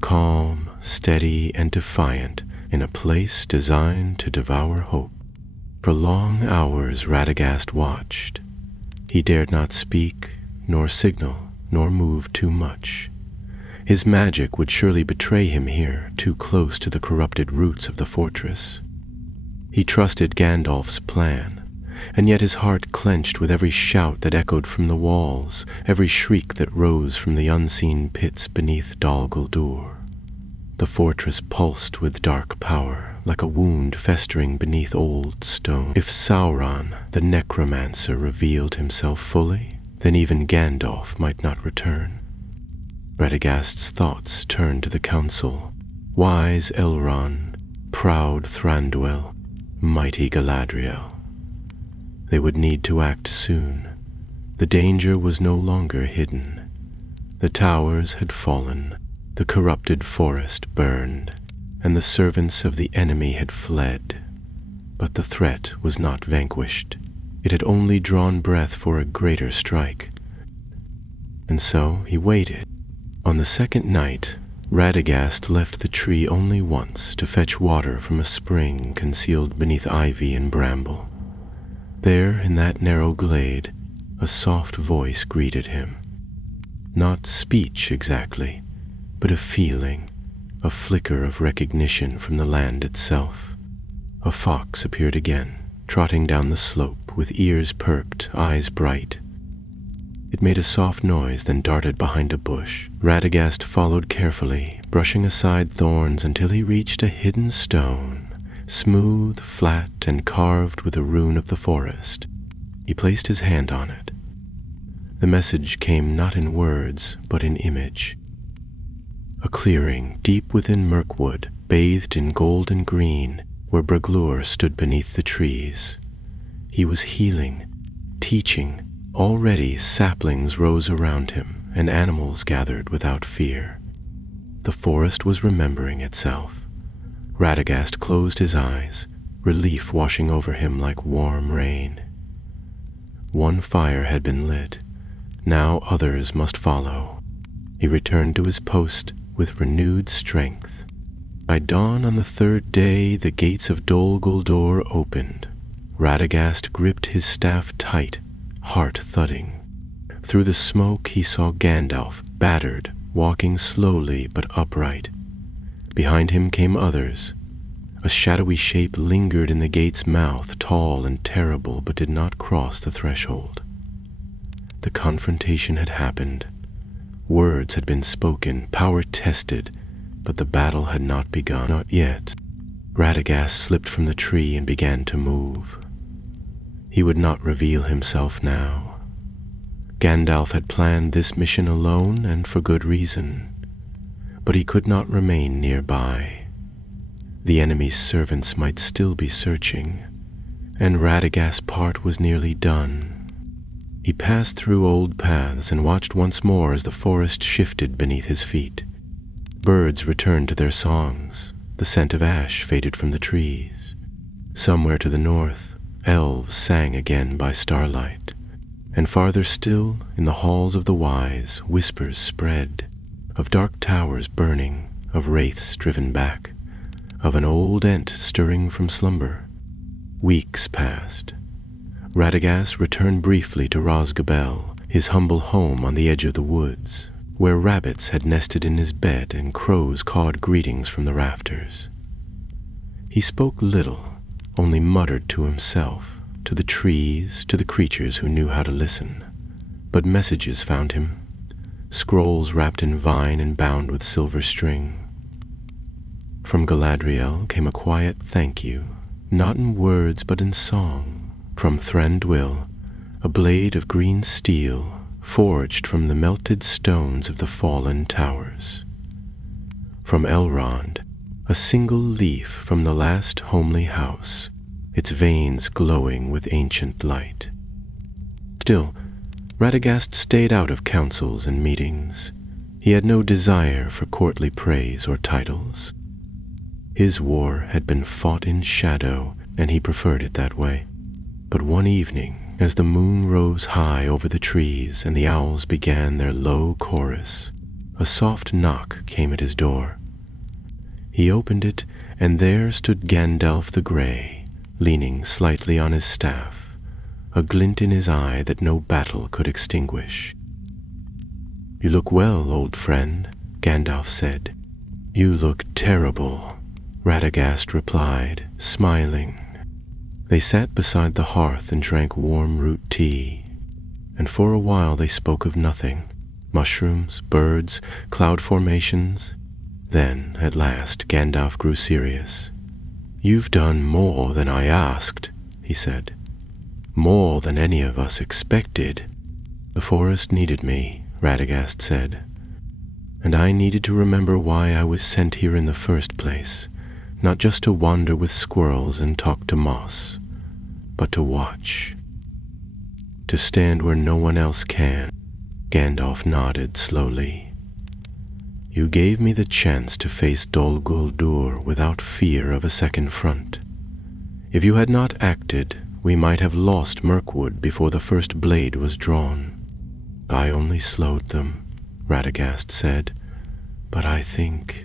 calm, steady, and defiant in a place designed to devour hope. For long hours Radagast watched. He dared not speak, nor signal, nor move too much. His magic would surely betray him here, too close to the corrupted roots of the fortress. He trusted Gandalf's plan, and yet his heart clenched with every shout that echoed from the walls, every shriek that rose from the unseen pits beneath Dol Guldur. The fortress pulsed with dark power, like a wound festering beneath old stone. If Sauron, the necromancer, revealed himself fully, then even Gandalf might not return. Radagast's thoughts turned to the council. Wise Elrond, proud Thranduil, mighty Galadriel. They would need to act soon. The danger was no longer hidden. The towers had fallen, the corrupted forest burned, and the servants of the enemy had fled. But the threat was not vanquished. It had only drawn breath for a greater strike. And so he waited. On the second night, Radagast left the tree only once to fetch water from a spring concealed beneath ivy and bramble. There, in that narrow glade, a soft voice greeted him. Not speech exactly, but a feeling, a flicker of recognition from the land itself. A fox appeared again, trotting down the slope with ears perked, eyes bright. It made a soft noise, then darted behind a bush. Radagast followed carefully, brushing aside thorns until he reached a hidden stone, smooth, flat, and carved with a rune of the forest. He placed his hand on it. The message came not in words, but in image. A clearing deep within Mirkwood, bathed in gold and green, where Braglur stood beneath the trees. He was healing, teaching. Already saplings rose around him, and animals gathered without fear. The forest was remembering itself. Radagast closed his eyes, relief washing over him like warm rain. One fire had been lit. Now others must follow. He returned to his post with renewed strength. By dawn on the third day, the gates of Dol Guldur opened. Radagast gripped his staff tight, heart thudding. Through the smoke he saw Gandalf, battered, walking slowly but upright. Behind him came others. A shadowy shape lingered in the gate's mouth, tall and terrible, but did not cross the threshold. The confrontation had happened. Words had been spoken, power tested, but the battle had not begun. Not yet. Radagast slipped from the tree and began to move. He would not reveal himself now. Gandalf had planned this mission alone and for good reason, but he could not remain nearby. The enemy's servants might still be searching, and Radagast's part was nearly done. He passed through old paths and watched once more as the forest shifted beneath his feet. Birds returned to their songs. The scent of ash faded from the trees. Somewhere to the north, elves sang again by starlight, And farther still, in the halls of the wise, whispers spread, of dark towers burning, of wraiths driven back, of an old ent stirring from slumber. Weeks passed. Radagast returned briefly to Rosgabel, his humble home on the edge of the woods, where rabbits had nested in his bed and crows cawed greetings from the rafters. He spoke little, only muttered to himself, to the trees, to the creatures who knew how to listen. But messages found him, scrolls wrapped in vine and bound with silver string. From Galadriel came a quiet thank you, not in words but in song. From Thranduil, a blade of green steel, forged from the melted stones of the fallen towers. From Elrond, a single leaf from the last homely house, its veins glowing with ancient light. Still, Radagast stayed out of councils and meetings. He had no desire for courtly praise or titles. His war had been fought in shadow, and he preferred it that way. But one evening, as the moon rose high over the trees and the owls began their low chorus, a soft knock came at his door. He opened it, and there stood Gandalf the Grey, leaning slightly on his staff, a glint in his eye that no battle could extinguish. "You look well, old friend," Gandalf said. "You look terrible," Radagast replied, smiling. They sat beside the hearth and drank warm root tea, and for a while they spoke of nothing, mushrooms, birds, cloud formations. Then, at last, Gandalf grew serious. "You've done more than I asked," he said. "More than any of us expected." "The forest needed me," Radagast said, "and I needed to remember why I was sent here in the first place. Not just to wander with squirrels and talk to moss, but to watch. To stand where no one else can." Gandalf nodded slowly. "You gave me the chance to face Dol Guldur without fear of a second front. If you had not acted, we might have lost Mirkwood before the first blade was drawn." "I only slowed them," Radagast said, "but I think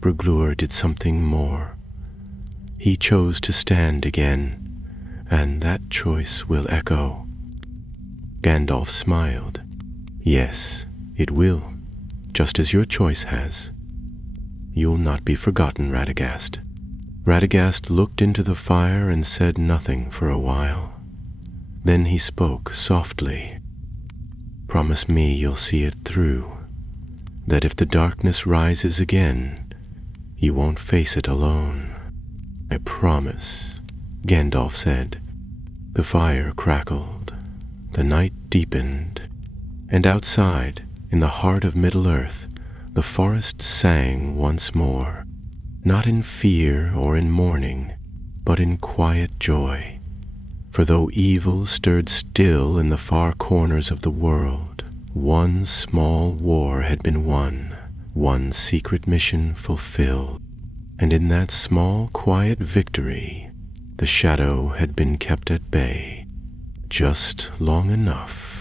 Bruglur did something more. He chose to stand again, and that choice will echo." Gandalf smiled. "Yes, it will, just as your choice has. You'll not be forgotten, Radagast." Radagast looked into the fire and said nothing for a while. Then he spoke softly. "Promise me you'll see it through. That if the darkness rises again, you won't face it alone." "I promise," Gandalf said. The fire crackled, the night deepened, and outside, in the heart of Middle-earth, the forest sang once more, not in fear or in mourning, but in quiet joy. For though evil stirred still in the far corners of the world, one small war had been won, one secret mission fulfilled, and in that small, quiet victory, the shadow had been kept at bay, just long enough